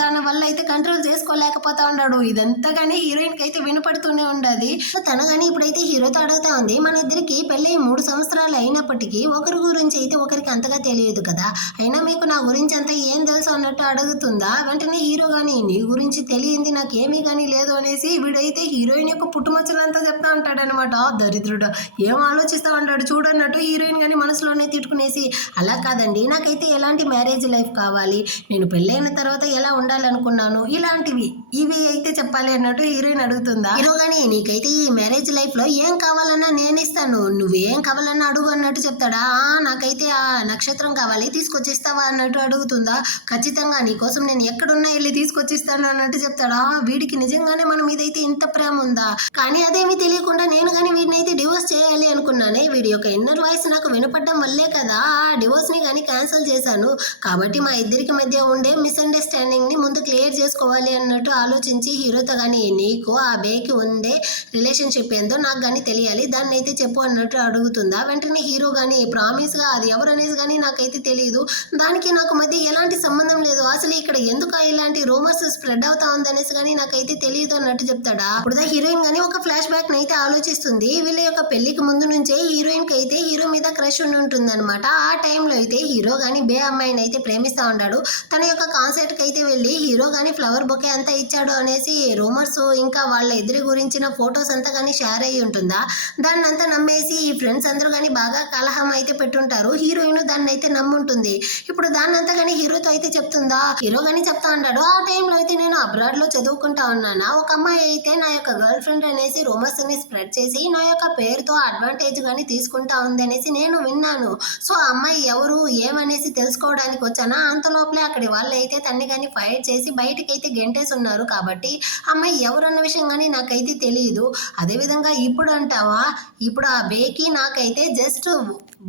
తన వల్ల అయితే కంట్రోల్ చేసుకోలేకపోతా ఉన్నాడు. ఇదంతా కానీ హీరోయిన్ కి అయితే వినపడుతూనే ఉండదు. తను కానీ ఇప్పుడైతే హీరోతో అడుగుతా ఉంది, మన ఇద్దరికి పెళ్ళి 3 సంవత్సరాలు అయినప్పటికీ ఒకరి గురించి అయితే ఒకరికి అంతగా తెలియదు కదా, అయినా మీకు నా గురించి అంతా ఏం తెలుసు అన్నట్టు అడుగుతుందా. వెంటనే హీరో కానీ నీ గురించి తెలియంది నాకేమీ కానీ లేదు అనేసి వీడైతే హీరోయిన్ యొక్క పుట్టుమచ్చలంతా చెప్తా ఉంటాడనమాట. దరిద్రుడు ఏం ఆలోచిస్తా ఉంటాడు చూడన్నట్టు హీరోయిన్ కానీ మనసులోనే తిట్టుకునేసి, అలా కాదండి నాకైతే ఎలాంటి మ్యారేజ్ లైఫ్ కావాలి, నేను పెళ్ళైన తర్వాత ఎలా ఉండాలనుకున్నాను, ఇలాంటివి ఇవి అయితే చెప్పాలి అన్నట్టు హీరోయిన్ అడుగుతుందా. హీరో కానీ నీకైతే ఈ మ్యారేజ్ లైఫ్ లో ఏం కావాలన్నా నేను ఇస్తాను, నువ్వేం కావాలన్నా అడుగు అన్నట్టు చెప్తాడా. నాకైతే ఆ నక్షత్రం కావాలి తీసుకొచ్చిస్తావా అన్నట్టు అడుగుతుందా. ఖచ్చితంగా నీకోసం నేను ఎక్కడున్నా వెళ్ళి తీసుకొచ్చిస్తాను అన్నట్టు చెప్తాడా. వీడికి నిజంగానే మన మీద అయితే ఇంత ప్రేమ ఉందా, కానీ అదేమీ తెలియకుండా నేను కానీ వీడిని అయితే డివోర్స్ చేయాలి అనుకున్నానే, వీడి యొక్క ఇన్నర్ వాయిస్ నాకు వినపడడం వల్లే కదా ఆ డివోర్స్ ని కానీ క్యాన్సిల్ చేశాను, కాబట్టి మా ఇద్దరికి మధ్య ఉండే మిస్అండర్స్టాండింగ్ ని ముందు క్లియర్ చేసుకోవాలి అన్నట్టు ఆలోచించి హీరోతో కానీ నీకు ఆ బేకి ఉండే రిలేషన్షిప్ ఏందో నాకు కానీ తెలియాలి, దాన్ని అయితే చెప్పు అన్నట్టు అడుగుతుందా. వెంటనే హీరో కానీ ప్రామిస్ గా అది ఎవరు అనేసి కానీ నాకైతే తెలియదు, దానికి నాకు మధ్య ఎలాంటి సంబంధం లేదు, అసలు ఇక్కడ ఎందుకు ఇలాంటి రూమర్స్ స్ప్రెడ్ అవుతా ఉందనేసి కానీ నాకైతే తెలియదు అన్నట్టు చెప్తాడా. ఇప్పుడు హీరోయిన్ కానీ ఒక ఫ్లాష్ బ్యాక్ అయితే ఆలోచిస్తుంది. వీళ్ళ యొక్క పెళ్లికి ముందు నుంచే హీరోయిన్ కి అయితే హీరో మీద క్రష్ ఉంటుంది అనమాట. ఆ టైంలో అయితే హీరో కానీ బే అమ్మాయిని అయితే ప్రేమిస్తా ఉంటాడు. తన యొక్క కాన్సర్ట్ కి అయితే వెళ్ళి హీరో కానీ ఫ్లవర్ బొకే అంతా ఇచ్చాడు అనేసి రూమర్స్ ఇంకా వాళ్ళ ఎదురు గురించిన ఫొటోస్ అంతా కానీ షేర్ అయ్యి ఉంటుందా. దాన్ని అంతా నమ్మేసి ఈ ఫ్రెండ్స్ అందరూ కానీ బాగా కలహం అయితే పెట్టుంటారు. హీరోయిన్ దాన్ని అయితే నమ్ముంటుంది. ఇప్పుడు దాన్ని అంతా కానీ హీరోతో అయితే చెప్తుందా? హీరో కానీ చెప్తా ఉంటాడు, ఆ టైంలో అయితే నేను అబ్రాడ్ లో చదువుకుంటా ఉన్నానా, ఒక అమ్మాయి అయితే నా యొక్క గర్ల్ ఫ్రెండ్ అనేసి రూమర్స్ ని స్ప్రెడ్ చేసి నా యొక్క పేరుతో అడ్వాంటేజ్ గానీ తీసుకుంటా ఉంది అనేసి నేను విన్నాను. సో ఆ అమ్మాయి ఎవరు ఏమనేసి తెలుసుకోవడానికి వచ్చానా, అంత లోపలే అక్కడి వాళ్ళు అయితే తన్ని కానీ ఫైట్ చేసి బయటకి అయితే గెంటేసి ఉన్నారు. కాబట్టి అమ్మాయి ఎవరన్న విషయం కానీ నాకైతే తెలియదు. అదేవిధంగా ఇప్పుడు అంటావా, ఇప్పుడు ఆ బేకి నాకైతే జస్ట్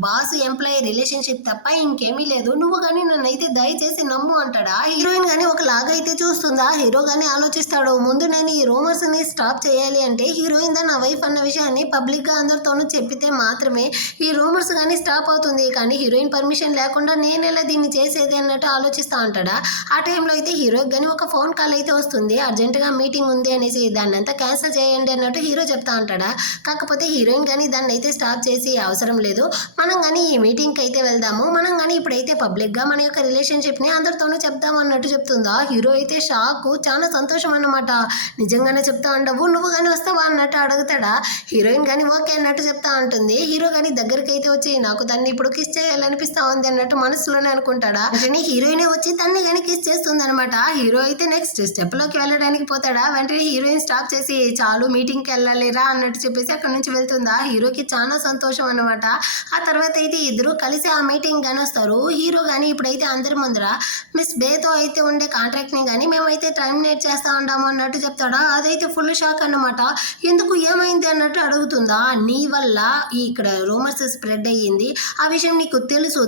బాస్ ఎంప్లాయీ రిలేషన్షిప్ తప్ప ఇంకేమీ లేదు. నువ్వు కానీ నన్నైతే దయచేసి నమ్ము అంటాడా. హీరోయిన్ కానీ ఒక లాగా అయితే చూస్తుందా. హీరో కానీ ఆలోచిస్తాడు, ముందు నేను ఈ రూమర్స్ ని స్టాప్ చేయాలి అంటే హీరోయిన్ దా నా వైఫ్ అన్న విషయాన్ని పబ్లిక్ గా అందరితోనూ చెప్పితే మాత్రమే ఈ రూమర్స్ కానీ స్టాప్ అవుతుంది. కానీ హీరోయిన్ పర్మిషన్ లేకుండా నేను ఎలా దీన్ని చేసేది అన్నట్టు ఆలోచిస్తా ఉంటాడా. ఆ టైంలో అయితే హీరోకి కానీ ఒక ఫోన్ కాల్ అయితే వస్తుంది, అర్జెంటుగా మీటింగ్ ఉంది అనేసి దాన్ని అంతా క్యాన్సిల్ చేయండి అన్నట్టు హీరో చెప్తా ఉంటాడా. కాకపోతే హీరోయిన్ కానీ దాన్ని అయితే స్టాప్ చేసి అవసరం లేదు, మనం కానీ ఈ మీటింగ్కి అయితే వెళ్దాము, మనం కానీ ఇప్పుడైతే పబ్లిక్గా మన యొక్క రిలేషన్షిప్ని అందరితోనూ చెప్దాము అన్నట్టు చెప్తుందా. హీరో అయితే షాక్, చాలా సంతోషం అన్నమాట. నిజంగానే చెప్తా ఉండవు, నువ్వు కానీ వస్తావా అన్నట్టు అడుగుతాడా. హీరోయిన్ కానీ ఓకే అన్నట్టు చెప్తా ఉంటుంది. హీరో కానీ దగ్గరికి అయితే వచ్చి నాకు తన్ని ఇప్పుడు కిస్ చేయాలనిపిస్తా ఉంది అన్నట్టు మనసులోనే అనుకుంటాడా. వెంటనే హీరోయినే వచ్చి తన్ని కానీ కిస్ చేస్తుంది అనమాట. హీరో అయితే నెక్స్ట్ స్టెప్లోకి వెళ్ళడానికి పోతాడా. వెంటనే హీరోయిన్ స్టాప్ చేసి చాలు మీటింగ్కి వెళ్ళాలిరా అన్నట్టు చెప్పేసి అక్కడ నుంచి వెళ్తుందా. హీరోకి చాలా సంతోషం అనమాట. ఆ తర్వాత అయితే ఇద్దరు కలిసి ఆ మీటింగ్ కానీ వస్తారు. హీరో కానీ ఇప్పుడైతే అందరి ముందర మిస్ బేతో అయితే ఉండే కాంట్రాక్ట్ని కానీ మేమైతే టర్మినేట్ చేస్తా ఉంటాము అన్నట్టు చెప్తాడా. అదైతే ఫుల్ షాక్ అన్నమాట. ఎందుకు ఏమైంది అన్నట్టు అడుగుతుందా. నీ వల్ల ఇక్కడ రూమర్స్ స్ప్రెడ్ అయ్యింది, ఆ విషయం నీకు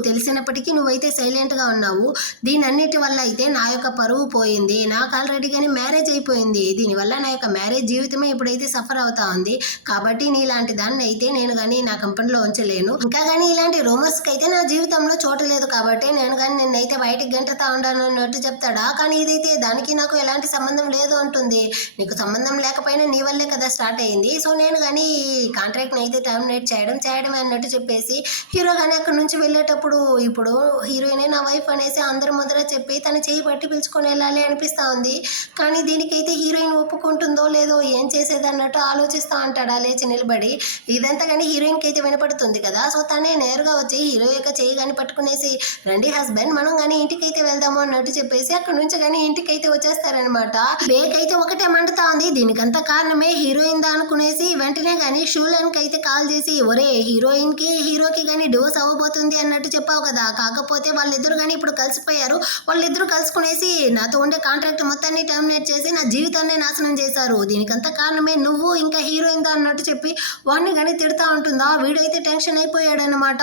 తెలిసినప్పటికీ నువ్వైతే సైలెంట్గా ఉన్నావు. దీని అన్నిటి వల్ల అయితే నా యొక్క పరువు పోయింది, నాకు ఆల్రెడీగానే మ్యారేజ్ అయిపోయింది, దీనివల్ల నా యొక్క మ్యారేజ్ జీవితమే ఇప్పుడైతే సఫర్ అవుతా ఉంది. కాబట్టి నీలాంటి దాన్ని అయితే నేను కానీ నా కంపెనీలో ఉంచలేను. ఇంకా కానీ ఇలాంటి రూమర్స్కి అయితే నా జీవితంలో చోటు లేదు. కాబట్టి నేను కానీ నిన్నైతే బయటికి గంటతా ఉండాను అన్నట్టు చెప్తాడా. కానీ ఇదైతే దానికి నాకు ఎలాంటి సంబంధం లేదు అంటుంది. నీకు సంబంధం లేకపోయినా నీ వల్లే కదా స్టార్ట్ అయ్యింది. సో నేను కానీ ఈ కాంట్రాక్ట్ని అయితే టర్మినేట్ చేయడమే అన్నట్టు చెప్పేసి హీరో కానీ అక్కడ నుంచి వెళ్ళేటప్పుడు ఇప్పుడు హీరోయినే నా వైఫ్ అనేసి అందరి ముందర చెప్పి తన చేయి పట్టి పిలుచుకొని వెళ్ళాలి అనిపిస్తూ ఉంది. కానీ దీనికైతే హీరోయిన్ ఒప్పుకుంటుందో లేదో ఏం చేసేది అన్నట్టు ఆలోచిస్తూ ఉంటాడా లేచి నిలబడి. ఇదంతా కానీ హీరోయిన్కి అయితే వినపడుతుంది కదా. సో తనే నేరుగా వచ్చి హీరో యొక్క చేయి కానీ పట్టుకునేసి రండి హస్బెండ్ మనం కానీ ఇంటికైతే వెళ్దాము అన్నట్టు చెప్పేసి అక్కడ నుంచి కానీ ఇంటికైతే వచ్చేస్తారనమాట. బేక్ అయితే ఒకటే మండుతా ఉంది. దీనికంతా కారణమే హీరోయిన్ దా అనుకునేసి వెంటనే కానీ షూలెన్కి అయితే కాల్ చేసి ఒరే హీరోయిన్కి హీరోకి కానీ డివోర్స్ అవ్వబోతుంది అన్నట్టు చెప్పావు కదా, కాకపోతే వాళ్ళిద్దరు కానీ ఇప్పుడు కలిసిపోయారు, వాళ్ళిద్దరూ కలుసుకునేసి నాతో ఉండే కాంట్రాక్ట్ మొత్తాన్ని టర్మినేట్ చేసి నా జీవితాన్ని నాశనం చేశారు, దీనికంతా కారణమే నువ్వు ఇంకా హీరోయిన్ దా అన్నట్టు చెప్పి వాడిని కానీ తిడతా ఉంటుందా. వీడైతే టెన్షన్ అయిపోయాడనమాట.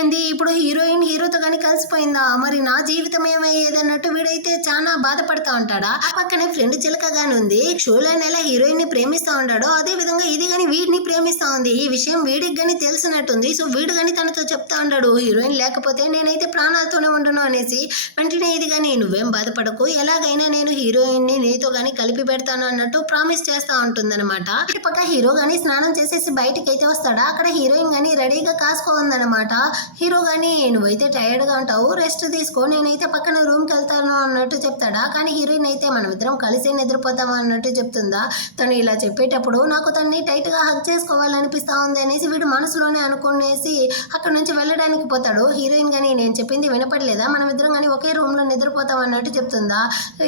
ఏంది ఇప్పుడు హీరోయిన్ హీరోతో కానీ కలిసిపోయిందా, మరి నా జీవితం ఏమయ్యేది అన్నట్టు వీడైతే చాలా బాధపడతా ఉంటాడా. ఆ పక్కనే ఫ్రెండ్ చిలకగానే ఉంది. షోలైన్ ఎలా హీరోయిన్ ని ప్రేమిస్తా ఉంటాడో అదే విధంగా ఇది కానీ వీడిని ప్రేమిస్తా ఉంది. ఈ విషయం వీడికి కానీ తెలిసినట్టుంది. సో వీడు కానీ తనతో చెప్తా ఉంటాడు హీరోయిన్ లేకపోతే నేనైతే ప్రాణాలతోనే ఉండను అనేసి. వెంటనే ఇది కానీ నువ్వేం బాధపడకు, ఎలాగైనా నేను హీరోయిన్ ని నీతో కానీ కలిపి పెడతాను అన్నట్టు ప్రామిస్ చేస్తా ఉంటుందన్నమాట. ఇటు పక్క హీరో కానీ స్నానం చేసేసి బయటకి అయితే వస్తాడా. అక్కడ హీరోయిన్ కానీ రెడీగా కాసుకోందనమాట. హీరో కానీ నువ్వైతే టైర్డ్గా ఉంటావు, రెస్ట్ తీసుకో, నేనైతే పక్కన రూమ్కి వెళ్తాను అన్నట్టు చెప్తాడా. కానీ హీరోయిన్ అయితే మనం ఇద్దరం కలిసి నిద్రపోతాము అన్నట్టు చెప్తుందా. తను ఇలా చెప్పేటప్పుడు నాకు తన్ని టైట్గా హగ్ చేసుకోవాలనిపిస్తా ఉంది అనేసి వీడు మనసులోనే అనుకునేసి అక్కడ నుంచి వెళ్ళడానికి పోతాడు. హీరోయిన్ కానీ నేను చెప్పింది వినపడలేదా, మనం ఇద్దరం కానీ ఒకే రూమ్లో నిద్రపోతాం అన్నట్టు చెప్తుందా.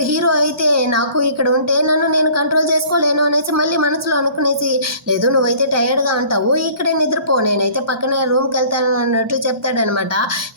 హీరో అయితే నాకు ఇక్కడ ఉంటే నన్ను నేను కంట్రోల్ చేసుకోలేను అనేసి మళ్ళీ మనసులో అనుకునేసి లేదు నువ్వైతే టైర్డ్గా ఉంటావు ఇక్కడే నిద్రపో, నేనైతే పక్కనే రూమ్కి వెళ్తాను అన్నట్టు చెప్తాడనమాట.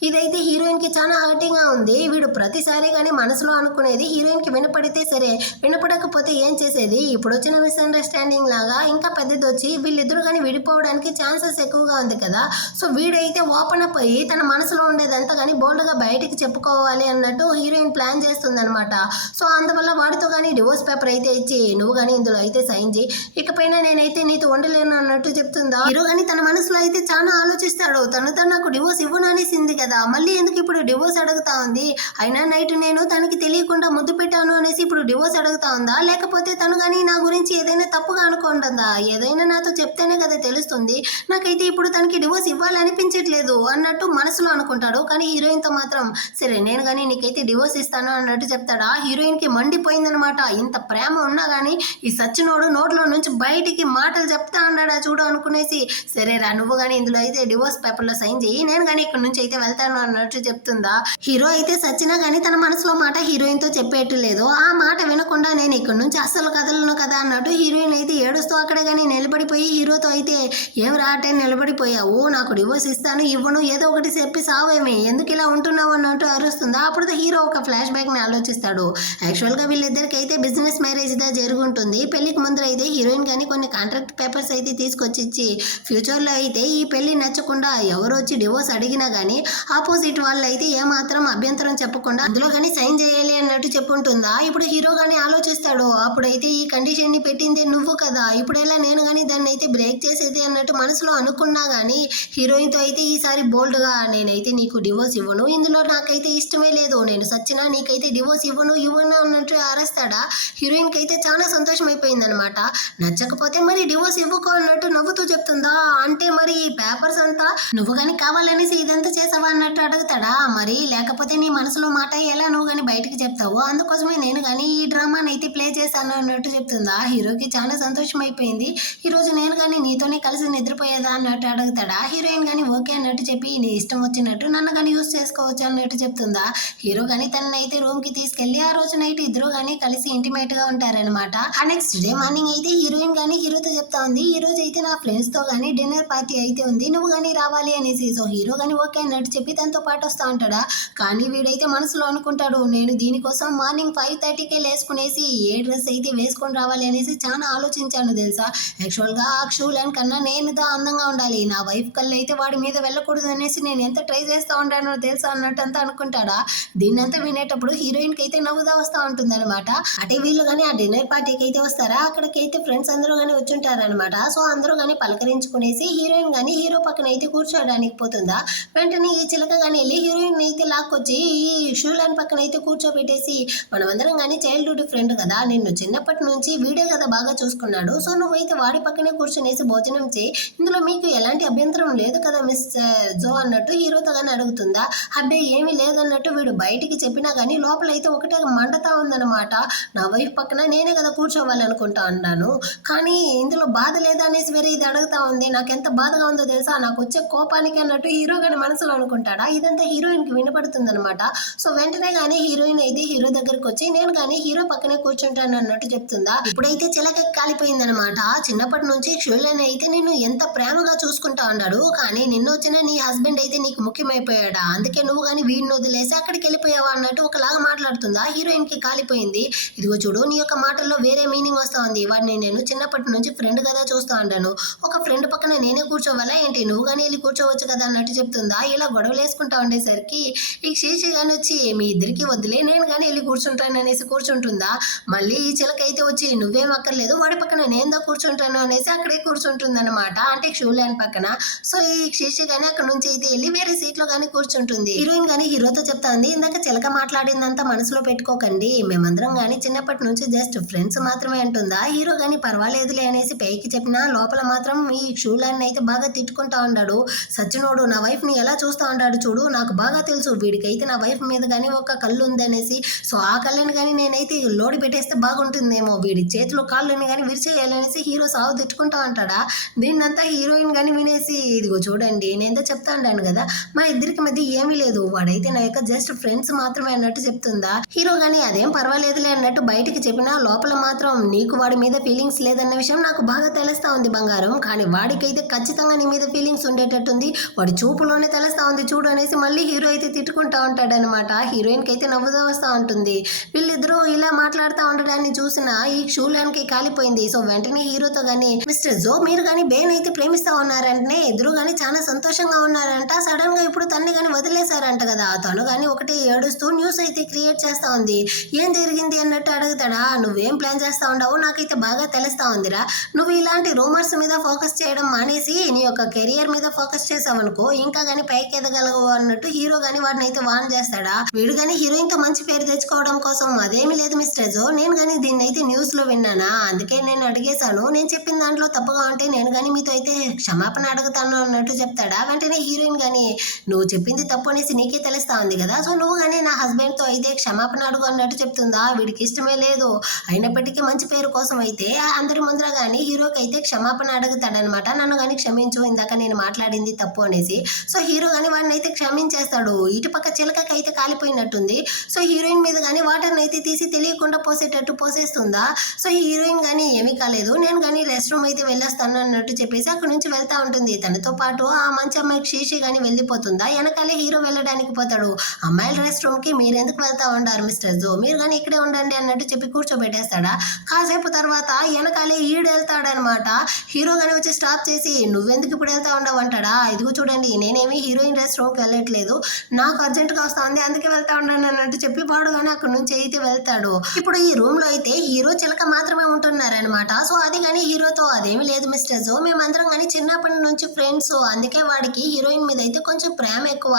ఇదైతే హీరోయిన్కి చాలా హర్టింగ్గా ఉంది. వీడు ప్రతిసారి కానీ మనసులో అనుకునేది హీరోయిన్కి వినపడితే సరే, వినపడకపోతే ఏం చేసేది. ఇప్పుడు వచ్చిన మిస్అండర్స్టాండింగ్ లాగా ఇంకా పెద్దది వచ్చి వీళ్ళిద్దరు కానీ విడిపోవడానికి ఛాన్సెస్ ఎక్కువగా ఉంది కదా. సో వీడైతే ఓపెన్ అప్ అయ్యి తన మనసులో ఉండేదంతా కానీ బోల్డ్గా బయటికి చెప్పుకోవాలి అన్నట్టు హీరోయిన్ ప్లాన్ చేస్తుందనమాట. సో అందువల్ల వాడితో కానీ డివోర్స్ పేపర్ అయితే ఇచ్చి నువ్వు కానీ ఇందులో అయితే సైన్ చేయి, ఇకపైన నేనైతే నీతో ఉండలేను అన్నట్టు చెప్తుందా. హీరో కానీ తన మనసులో అయితే చాలా ఆలోచిస్తాడు. తను నాకు డివోర్స్ ఇవ్వను అనేసింది కదా, మళ్ళీ ఎందుకు ఇప్పుడు డివోర్స్ అడుగుతా ఉంది. అయినా నైట్ నేను తనకి తెలియకుండా ముద్దు పెట్టాను అనేసి ఇప్పుడు డివోర్స్ అడుగుతా ఉందా, లేకపోతే తను కానీ నా గురించి ఏదైనా తప్పుగా అనుకుంటుందా. ఏదైనా నాతో చెప్తేనే కదా తెలుస్తుంది, నాకైతే ఇప్పుడు తనకి డివోర్స్ ఇవ్వాలనిపించట్లేదు అన్నట్టు మనసులో అనుకుంటాడు. కానీ హీరోయిన్తో మాత్రం సరే నేను కానీ నీకైతే డివోర్స్ ఇస్తాను అన్నట్టు చెప్తాడా. హీరోయిన్కి మండిపోయిందనమాట. ఇంత ప్రేమ ఉన్నా కానీ ఈ సచ్చినోడు నోట్లో నుంచి బయటికి మాటలు చెప్తా ఉన్నాడా చూడు అనుకునేసి సరేరా నువ్వు కానీ ఇందులో అయితే డివోర్స్ పేపర్ లో సైన్ చేయి, నేను కానీ ఇక్కడ నుంచి అయితే వెళ్తాను అన్నట్టు చెప్తుందా. హీరో అయితే సచ్చినా గానీ తన మనసులో మాట హీరోయిన్ తో చెప్పేయట్లేదు. ఆ మాట వినకుండా నేను ఇక్కడ నుంచి అస్సలు కదలను కదా అన్నట్టు హీరోయిన్ అయితే ఏడుస్తూ అక్కడే కానీ నిలబడిపోయి హీరోతో అయితే ఏం రాటే నిలబడిపోయావు, నాకు డివోర్స్ ఇస్తాను ఇవ్వను ఏదో ఒకటి చెప్పి సావేమి, ఎందుకు ఇలా ఉంటున్నావు అన్నట్టు అరుస్తుందా. అప్పుడు హీరో ఒక ఫ్లాష్ బ్యాక్ ని ఆలోచిస్తాడు. యాక్చువల్ గా వీళ్ళిద్దరికి అయితే బిజినెస్ మ్యారేజ్ దా జరుగుంటుంది. పెళ్లికి ముందర అయితే హీరోయిన్ కానీ కొన్ని కాంట్రాక్ట్ పేపర్స్ అయితే తీసుకొచ్చి ఇచ్చి ఫ్యూచర్ లో అయితే ఈ పెళ్లి నచ్చకుండా ఎవరు వచ్చి డివోర్స్ అడిగినా గానీ ఆపోజిట్ వాళ్ళు అయితే ఏమాత్రం అభ్యంతరం చెప్పకుండా అందులో కానీ సైన్ చేయాలి అన్నట్టు చెప్పుంటుందా. ఇప్పుడు హీరో గానీ ఆలోచిస్తాడు, అప్పుడైతే ఈ కండిషన్ ని పెట్టింది నువ్వు కదా, ఇప్పుడు ఎలా నేను కానీ దాన్ని అయితే బ్రేక్ చేసేది అన్నట్టు మనసులో అనుకున్నా గానీ హీరోయిన్ తో అయితే ఈసారి బోల్డ్ గా నేనైతే నీకు డివోర్స్ ఇవ్వను, ఇందులో నాకైతే ఇష్టమే లేదు, నేను సచ్చినా నీకైతే డివోర్స్ ఇవ్వను అన్నట్టు అరేస్తాడా. హీరోయిన్ కి అయితే చాలా సంతోషం అయిపోయింది అనమాట. నచ్చకపోతే మరి డివోర్స్ ఇవ్వకో అన్నట్టు నవ్వుతూ చెప్తుందా. అంటే మరి ఈ పేపర్స్ అంతా నువ్వు గానీ కావాలనేసి ఇదంతా చేసావా అన్నట్టు అడుగుతాడా. మరి లేకపోతే నీ మనసులో మాట ఎలా నువ్వు గానీ బయటకు చెప్తావు, అందుకోసమే నేను గానీ ఈ డ్రామాని అయితే ప్లే చేశాను అన్నట్టు చెప్తుందా. హీరోకి చాలా సంతోషం అయిపోయింది. ఈ రోజు నేను గానీ నీతోనే కలిసి నిద్రపోయేదా అన్నట్టు అడుగుతాడా. హీరోయిన్ గానీ ఓకే అన్నట్టు చెప్పి నీ ఇష్టం వచ్చినట్టు నన్ను గానీ యూజ్ చేసుకోవచ్చు అన్నట్టు చెప్తుందా. హీరో గానీ తనని అయితే రూమ్ కి తీసుకెళ్లి ఆ రోజు నైట్ ఇద్దరు గానీ కలిసి ఇంటిమేట్ గా ఉంటారనమాట. ఆ నెక్స్ట్ డే మార్నింగ్ అయితే హీరోయిన్ గానీ హీరోతో చెప్తా ఉంది, ఈ రోజు అయితే నా ఫ్రెండ్స్ తో గానీ డిన్నర్ పార్టీ అయితే ఉంది, నువ్వు గానీ రావాలి అనేసి. సో హీరో గానీ ఓకే అన్నట్టు చెప్పి తనతో పాటు వస్తా ఉంటాడా. కానీ వీడైతే మనసులో అనుకుంటాడు, నేను దీనికోసం మార్నింగ్ 5:30కే లేసుకునేసి ఏ డ్రెస్ అయితే వేసుకొని రావాలి అనేసి చాలా ఆలోచించాను తెలుసా. యాక్చువల్ గా ఆ షూలన్ కన్నా నేను దా అందంగా ఉండాలి, నా వైఫ్ కళ్ళు అయితే వాడి మీద వెళ్ళకూడదు అనేసి నేను ఎంత ట్రై చేస్తా ఉంటానో తెలుసా అన్నట్టు అంతా అనుకుంటాడా. దీన్నంతా వినేటప్పుడు హీరోయిన్ కి అయితే నవ్వుదా వస్తా ఉంటుంది అనమాట. అంటే వీళ్ళు గానీ ఆ డిన్నర్ పార్టీకి అయితే వస్తారా, అక్కడికైతే ఫ్రెండ్స్ అందరూ గానీ వచ్చుంటారనమాట. సో అందరూ గానీ పలకరించుకునేసి హీరోయిన్ గానీ హీరో పక్కన అయితే కూర్చోడానికి పోతుందా. వెంటనే ఈ చిలక గానీ వెళ్ళి హీరోయిన్ అయితే లాక్కొచ్చి ఈ షూలన్ పక్కన అయితే కూర్చోబెట్టేసి, మనమందరం గానీ చైల్డ్హుడ్ ఫ్రెండ్ కదా, నిన్ను చిన్నప్పటి నుంచి వీడే కదా బాగా చూసుకున్నాడు, సో నువ్వైతే వాడి పక్కనే కూర్చునేసి భోజనం చేయి, ఇందులో మీకు ఎలాంటి అభ్యంతరం లేదు కదా మిస్టర్ జో అన్నట్టు హీరోతో గానీ అడుగుతుందా. అబ్బాయి ఏమీ లేదన్నట్టు వీడు బయటికి చెప్పినా గానీ లోపల అయితే ఒకటే మంటతా ఉందన్నమాట. నా వైఫ్ పక్కన నేనే కదా కూర్చోవాలనుకుంటా అన్నాను, కానీ ఇందులో బాధ లేదా అనేసి వేరే ఇది అడుగుతా ఉంది, నాకు ఎంత బాధగా ఉందో తెలుసా, నాకు వచ్చే కోపానికి అన్నట్టు హీరో గానీ మనసులో అనుకుంటాడా. ఇదంతా హీరోయిన్ కి వినపడుతుంది అనమాట. సో వెంటనే గానీ హీరోయిన్ అయితే హీరో దగ్గరకు వచ్చి నేను గానీ హీరో పక్కనే కూర్చుంటాను అన్నట్టు చెప్తుందా. ఇప్పుడైతే చిలక కాలిపోయిందనమాట. చిన్నప్పటి నుంచి షూలన్ అయితే నిన్ను ఎంత ప్రేమగా చూసుకుంటా ఉన్నాడు, కానీ నిన్న వచ్చిన నీ హస్బెండ్ అయితే నీకు ముఖ్యమైపోయాడా, అందుకే నువ్వు గానీ వీడిని వదిలేసి అక్కడికి వెళ్ళిపోయావా అన్నట్టు ఒకలాగా మాట్లాడుతుందా. హీరోయిన్ కి కాలిపోయింది. ఇదిగో చూడు నీ యొక్క మాటల్లో వేరే మీనింగ్ వస్తా ఉంది, వాడిని నేను చిన్నప్పటి నుంచి ఫ్రెండ్ కదా చూస్తా ఉంటాను, ఒక ఫ్రెండ్ పక్కన నేనే కూర్చోవాలా ఏంటి, నువ్వు కానీ వెళ్ళి కూర్చోవచ్చు కదా అన్నట్టు చెప్తుందా. ఇలా గొడవలు వేసుకుంటా ఉండేసరికి ఈ శేషి గాని వచ్చి మీ ఇద్దరికి వదిలే నేను కానీ వెళ్ళి కూర్చుంటాను అనేసి కూర్చుంటుందా. మళ్ళీ ఈ చిలక అయితే వచ్చి నువ్వేం అక్కర్లేదు వాడి పక్కన నేందో కూర్చుంటాను అనేసి అక్కడే కూర్చుంటుంది అనమాట, అంటే షూలాన్ పక్కన. సో ఈ శేషి గానీ అక్కడ నుంచి అయితే వెళ్ళి వేరే సీట్ లో కానీ కూర్చుంటుంది. హీరోయిన్ గానీ హీరోతో చెప్తా ఉంది, ఇందాక చిలక మాట్లాడిందంతా మనసులో పెట్టుకోకండి, మేమందరం గానీ చిన్నప్పటి నుంచి జస్ట్ ఫ్రెండ్స్ మాత్రమే అంటుందా. హీరో గానీ పర్వాలేదులే అనేసి పైకి చెప్పినా లోపల మాత్రం ఈ షూలాన్ అయితే బాగా తిట్టుకుంటా ఉన్నాడు. సచ్చినోడు నా వైఫ్ ని ఎలా చూస్తా ఉంటాడు చూడు, నాకు బాగా తెలుసు వీడికైతే నా వైఫ్ మీద కానీ ఒక కళ్ళు ఉందనేసి, సో ఆ కళ్ళని కానీ నేనైతే లోడి పెట్టేస్తే బాగుంటుందేమో, వీడి చేతిలో కాళ్ళని కానీ విరిచేయాలనేసి హీరో సాగు తిట్టుకుంటా ఉంటాడా. దీన్నంతా హీరోయిన్ కానీ వినేసి ఇదిగో చూడండి నేనేదో చెప్తా ఉంటాను కదా, మా ఇద్దరికి మధ్య ఏమీ లేదు, వాడైతే నా యొక్క జస్ట్ ఫ్రెండ్స్ మాత్రమే అన్నట్టు చెప్తుందా. హీరో గానీ అదేం పర్వాలేదులే అన్నట్టు బయటికి చెప్పినా లోపల మాత్రం నీకు వాడి మీద ఫీలింగ్స్ లేదన్న విషయం నాకు బాగా తెలుస్తా ఉంది బంగారం, కానీ వాడికైతే ఖచ్చితంగా నీ మీద ఫీలింగ్స్ ఉండేటట్టుంది, వాడి చూపులోనే తెలుస్తా ఉంది చూడు అనేసి మళ్ళీ హీరో అయితే తిట్టుకుంటా ఉంటాడనమాట. హీరోయిన్ కి అయితే నవ్వుదా వస్తా ఉంటుంది. వీళ్ళిద్దరూ ఇలా మాట్లాడుతూ ఉండడాన్ని చూసిన ఈ షూలాన్ కి కాలిపోయింది. సో వెంటనే హీరోతో గానీ మిస్టర్ జో మీరు గానీ బేన్ అయితే ప్రేమిస్తా ఉన్నారంటే ఇద్దరు గానీ చాలా సంతోషంగా ఉన్నారంట, సడన్ గా ఇప్పుడు తన్ని గానీ వదిలేశారంట కదా, తను గానీ ఒకటే ఏడుస్తూ న్యూస్ అయితే క్రియేట్ చేస్తా ఉంది. ఏం జరిగింది అన్నట్టు అడుగుతాడా. నువ్వేం ప్లాన్ చేస్తా ఉండవు నాకైతే బాగా తెలుస్తా ఉందిరా, నువ్వు ఇలాంటి రూమర్స్ మీద ఫోకస్ చేయడం మానేసి నీ యొక్క కెరియర్ మీద ఫోకస్ చేసావనుకో ఇంకా గానీ పైకి ఎదగలగవు అన్నట్టు హీరో గానీ వాడిని అయితే వార్న్ చేస్తాడా. వీడు గానీ హీరోయిన్ తో మంచి పేరు తెచ్చుకోవడం కోసం అదేమీ లేదు మిస్టర్ జో, నేను గానీ దీన్ని అయితే న్యూస్ లో విన్నానా, అందుకే నేను అడిగేశాను, నేను చెప్పిన దాంట్లో తప్పుగా ఉంటే నేను గానీ మీతో అయితే క్షమాపణ అడుగుతాను అన్నట్టు చెప్తాడా. వెంటనే హీరోయిన్ గానీ నువ్వు చెప్పింది తప్పు అనేసి నీకే తెలుస్తా ఉంది కదా, సో నువ్వు గానీ నా హస్బెండ్ తో అయితే క్షమాపణ అడుగు అన్నట్టు చెప్తుందా. వీడికి ఇష్టమే లేదు, అయినప్పటికీ మంచి పేరు కోసం అయితే అందరి ముందర గానీ హీరోకి అయితే క్షమాపణ అడుగుతాడనమాట, నన్ను గానీ క్షమించు ఇందాక నేను మాట్లాడింది మాట్లాడింది తప్పు అనేసి. సో హీరో కానీ వాడిని అయితే క్షమించేస్తాడు. ఇటు పక్క చిలకకి అయితే కాలిపోయినట్టుంది. సో హీరోయిన్ మీద కానీ వాటర్ని అయితే తీసి తెలియకుండా పోసేటట్టు పోసేస్తుందా. సో హీరోయిన్ కానీ ఏమీ కాలేదు, నేను కానీ రెస్ట్ రూమ్ అయితే వెళ్ళొస్తాను అన్నట్టు చెప్పేసి అక్కడ నుంచి వెళ్తా ఉంటుంది. తనతో పాటు ఆ మంచి అమ్మాయికి శీషి కానీ వెళ్ళిపోతుందా. వెనకాలే హీరో వెళ్ళడానికి పోతాడు. అమ్మాయిల రెస్ట్ రూమ్ కి మీరు ఎందుకు వెళ్తా ఉంటారు మిస్టర్ జో, మీరు కానీ ఇక్కడే ఉండండి అన్నట్టు చెప్పి కూర్చోబెట్టేస్తాడా. కాసేపు తర్వాత వెనకాలే ఈడు వెళ్తాడనమాట. హీరో కానీ వచ్చి స్టాప్ చేసి నువ్వెందుకు ఇప్పుడు వెళ్తా ఉండవు అంటాడా. ఇదిగో చూడండి, నేనేమి హీరోయిన్ రెస్ట్ రూమ్కి వెళ్ళట్లేదు, నాకు అర్జెంట్గా వస్తుంది అందుకే వెళ్తా ఉన్నాను అన్నట్టు చెప్పి వాడు కానీ అక్కడ నుంచి అయితే వెళ్తాడు. ఇప్పుడు ఈ రూమ్ లో అయితే హీరో చిలక మాత్రమే ఉంటున్నారనమాట. సో అది కానీ హీరోతో అదేమి లేదు మిస్టర్ జో, మేమందరం కానీ చిన్నప్పటి నుంచి ఫ్రెండ్స్, అందుకే వాడికి హీరోయిన్ మీద అయితే కొంచెం ప్రేమ ఎక్కువ,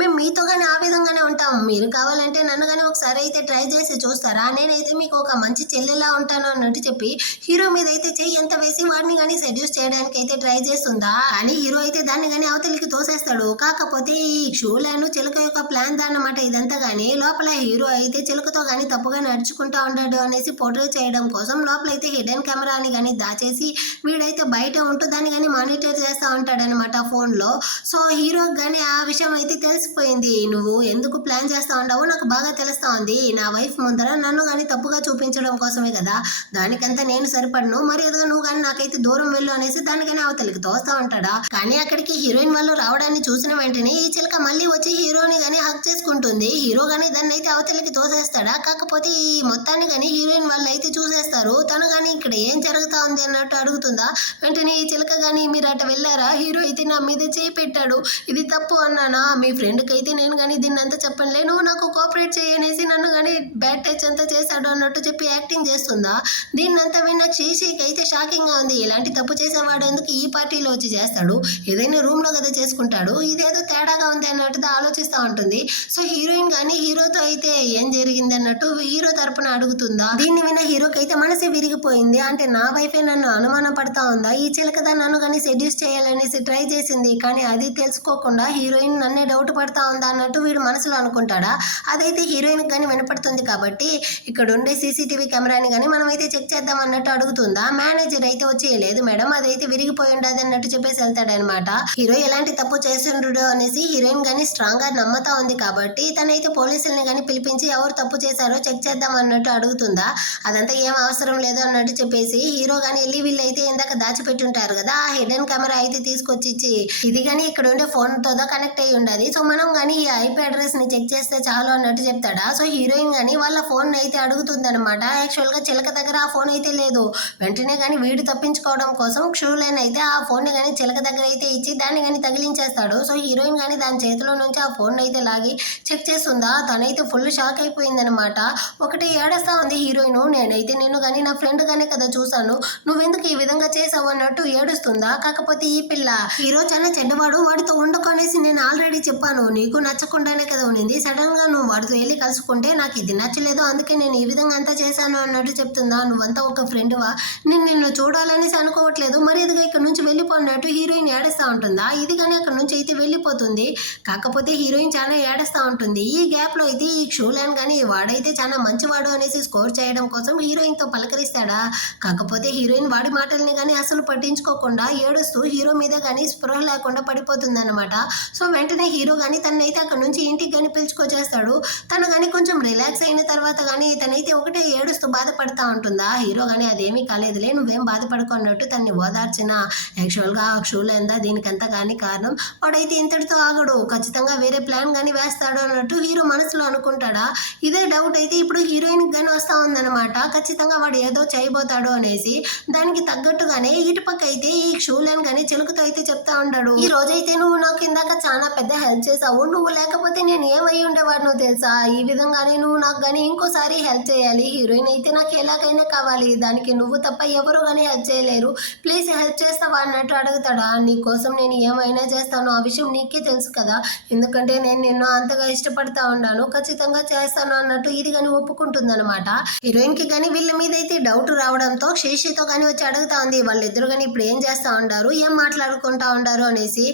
మేము మీతో కానీ ఆ విధంగానే ఉంటాం, మీరు కావాలంటే నన్ను కానీ ఒకసారి అయితే ట్రై చేసి చూస్తారా, నేనైతే మీకు ఒక మంచి చెల్లెలా ఉంటాను అన్నట్టు చెప్పి హీరో మీద అయితే చెయ్యి ఎంత వేసి వాడిని కానీ సెడ్యూస్ చేయడానికి అయితే ట్రై చేస్తుందా. కానీ హీరో అయితే దాన్ని కానీ అవతలికి తోసేస్తాడు. కాకపోతే ఈ షూలను చిలక యొక్క ప్లాన్ అన్నమాట ఇదంతా. కానీ లోపల హీరో అయితే చిలకతో కానీ తప్పుగా నడుచుకుంటా ఉంటాడు అనేసి పోర్ట్రే చేయడం కోసం లోపలైతే హిడెన్ కెమెరాని కానీ దాచేసి వీడైతే బయట ఉంటూ దాన్ని కానీ మానిటర్ చేస్తూ ఉంటాడు అనమాట ఫోన్లో. సో హీరోకి కానీ ఆ విషయం అయితే తెలిసిపోయింది. నువ్వు ఎందుకు ప్లాన్ చేస్తూ ఉంటావో నాకు బాగా తెలుస్తూ ఉంది, నా వైఫ్ ముందర నన్ను కానీ తప్పుగా చూపించడం కోసమే కదా, దానికంతా నేను సరిపడను, మరి ఎదుగు నువ్వు కానీ నాకైతే దూరం వెళ్ళు అనేసి దానికైనా అవతలికి తోస్తూ ఉంటాడా. కానీ అక్కడికి హీరోయిన్ వాళ్ళు రావడాన్ని చూసిన వెంటనే ఈ చిలక మళ్ళీ వచ్చి హీరోని కానీ హక్ చేసుకుంటుంది. హీరో కానీ దాన్ని అయితే అవతలికి తోసేస్తాడా. కాకపోతే ఈ మొత్తాన్ని కానీ హీరోయిన్ వాళ్ళు అయితే చూసేస్తారు. తను కానీ ఇక్కడ ఏం జరుగుతా ఉంది అన్నట్టు అడుగుతుందా. వెంటనే ఈ చిలక కానీ మీరు అటు వెళ్ళారా, హీరో అయితే నా మీద చేయి పెట్టాడు, ఇది తప్పు అన్నానా, మీ ఫ్రెండ్కి అయితే నేను కానీ దీన్ని అంతా చెప్పనులే, నువ్వు నాకు కోఆపరేట్ చేయనేసి నన్ను కానీ బ్యాడ్ టచ్ అంతా చేశాడు అన్నట్టు చెప్పి యాక్టింగ్ చేస్తుందా. దీన్నంతా విన్న శీషికి అయితే షాకింగ్ గా ఉంది. ఇలాంటి తప్పు చేసేవాడు ఎందుకు ఈ పార్టీలో వచ్చి చేస్తాడు, ఏదైనా రూమ్ లో కదా చేసుకుంటాడు, ఇదేదో తేడాగా ఉంది అన్నట్టుగా ఆలోచిస్తూ ఉంటుంది. సో హీరోయిన్ కానీ హీరోతో అయితే ఏం జరిగింది అన్నట్టు హీరో తరపున అడుగుతుందా. దీన్ని విన్న హీరోకి అయితే మనసే విరిగిపోయింది. అంటే నా వైఫే నన్ను అనుమానం పడతా ఉందా, ఈ చిలకదా నన్ను కానీ సెడ్యూస్ చేయాలనేసి ట్రై చేసింది, కానీ అది తెలుసుకోకుండా హీరోయిన్ నన్నే డౌట్ పడతా ఉందా అన్నట్టు వీడు మనసులో అనుకుంటాడా. అదైతే హీరోయిన్ కానీ వినపడుతుంది కాబట్టి ఇక్కడ ఉండే సీసీటీవీ కెమెరాని కానీ మనం అయితే చెక్ చేద్దాం అన్నట్టు అడుగుతుందా. మేనేజర్ అయితే వచ్చి లేదు మేడం అదైతే విరిగిపోయి ఉండదు అన్నట్టు చెప్పేసి వెళ్తాడనమాట. హీరో ఎలాంటి తప్పు చేసిండ్రు అనేసి హీరోయిన్ కానీ స్ట్రాంగ్ గా నమ్మతా ఉంది కాబట్టి తనైతే పోలీసుల్ని కానీ పిలిపించి ఎవరు తప్పు చేశారో చెక్ చేద్దాం అన్నట్టు అడుగుతుందా. అదంతా ఏం అవసరం లేదు అన్నట్టు చెప్పేసి హీరో కానీ వెళ్ళి వీళ్ళు అయితే ఇందాక దాచిపెట్టుంటారు కదా ఆ హిడెన్ కెమెరా అయితే తీసుకొచ్చి ఇచ్చి ఇది కానీ ఇక్కడ ఉండే ఫోన్ తో కనెక్ట్ అయ్యి ఉండదు, సో మనం కానీ ఈ ఐపీ అడ్రస్ ని చెక్ చేస్తే చాలు అన్నట్టు చెప్తాడా. సో హీరోయిన్ కానీ వాళ్ళ ఫోన్ అయితే అడుగుతుంది అనమాట. యాక్చువల్ గా చిలక దగ్గర ఆ ఫోన్ అయితే లేదు. వెంటనే కానీ వీడు తప్పించుకోవడం కోసం షూలైన్ అయితే ఆ ఫోన్ ని కానీ చిలక దగ్గర అయితే ఇచ్చి దాన్ని కానీ తగిలించేస్తాడు. సో హీరోయిన్ కానీ దాని చేతిలో నుంచి ఆ ఫోన్ అయితే లాగి చెక్ చేస్తుందా. తనైతే ఫుల్ షాక్ అయిపోయిందనమాట. ఒకటి ఏడుస్తా ఉంది హీరోయిన్, నేనైతే నిన్ను కానీ నా ఫ్రెండ్ గానే కదా చూసాను, నువ్వెందుకు ఈ విధంగా చేసావు అన్నట్టు ఏడుస్తుందా. కాకపోతే ఈ పిల్ల హీరో చాలా చెడ్డవాడు, వాడితో ఉండకొనేసి నేను ఆల్రెడీ చెప్పాను, నీకు నచ్చకుండానే కదా ఉండింది, సడన్ గా నువ్వు వాడితో వెళ్ళి కలుసుకుంటే నాకు ఇది నచ్చలేదు అందుకే నేను ఈ విధంగా అంతా చేశాను అన్నట్టు చెప్తుందా. నువ్వంతా ఒక ఫ్రెండ్వా, నేను నిన్ను చూడాలనేసి అనుకోవట్లేదు, మరి ఇదిగా ఇక్కడ నుంచి వెళ్ళిపోయినట్టు హీరోయిన్ ఏడుస్తూ ఉంటుందా. ఇది కానీ అక్కడ నుంచి అయితే వెళ్ళిపోతుంది. కాకపోతే హీరోయిన్ చాలా ఏడుస్తూ ఉంటుంది. ఈ గ్యాప్ లో అయితే ఈ షూలాన్ కానీ వాడైతే చాలా మంచివాడు అనేసి స్కోర్ చేయడం కోసం హీరోయిన్ తో పలకరిస్తాడా. కాకపోతే హీరోయిన్ వాడి మాటల్ని కానీ అసలు పట్టించుకోకుండా ఏడుస్తూ హీరో మీద కానీ స్పృహ లేకుండా పడిపోతుంది అనమాట. సో వెంటనే హీరో కానీ తనైతే అక్కడ నుంచి ఇంటికి కానీ పిలుచుకొచ్చేస్తాడు. తను కానీ కొంచెం రిలాక్స్ అయిన తర్వాత కానీ తనైతే ఒకటే ఏడుస్తూ బాధపడతా ఉంటుందా. హీరో కానీ అదేమీ కాలేదులే నువ్వేం బాధపడుకున్నట్టు తన్ని ఓదార్చిన. యాక్చువల్గా ఆ షూలేందా దీనికంతా కానీ కారణం, వాడైతే ఇంతటితో ఆగడు, ఖచ్చితంగా వేరే ప్లాన్ కానీ వేస్తాడు అన్నట్టు హీరో మనసులో అనుకుంటాడా. ఇదే డౌట్ అయితే ఇప్పుడు హీరోయిన్ కానీ వస్తా ఉందన్నమాట. ఖచ్చితంగా వాడు ఏదో చేయబోతాడు అనేసి దానికి తగ్గట్టుగానే ఇటుపక్క అయితే ఈ షూలేన్ కానీ చిలుకతో అయితే చెప్తా ఉంటాడు, ఈ రోజైతే నువ్వు నాకు ఇందాక చాలా పెద్ద హెల్ప్ చేసావు, నువ్వు లేకపోతే నేను ఏమై ఉండేవాడు తెలుసా, ఈ విధంగానే నువ్వు నాకు కానీ ఇంకోసారి హెల్ప్ చేయాలి, హీరోయిన్ అయితే నాకు ఎలాగైనా కావాలి, దానికి నువ్వు తప్ప ఎవరు కానీ హెల్ప్ చేయలేరు, ప్లీజ్ హెల్ప్ చేస్తావా అన్నట్టు అడుగుతాడా. నీ కోసం నేను ఏమైనా చేస్తాను, ఆ విషయం నీకే తెలుసు కదా, ఎందుకంటే నేను నిన్ను అంతగా ఇష్టపడతా ఉన్నాను, ఖచ్చితంగా చేస్తాను అన్నట్టు ఇది కానీ ఒప్పుకుంటుంది అనమాట. హీరోయిన్ కి కానీ వీళ్ళ మీద అయితే డౌట్ రావడంతో శేషితో కానీ వచ్చి అడుగుతా ఉంది, వాళ్ళిద్దరు కానీ ఇప్పుడు ఏం చేస్తా ఉంటారు, ఏం మాట్లాడుకుంటా ఉంటారు అనేసి.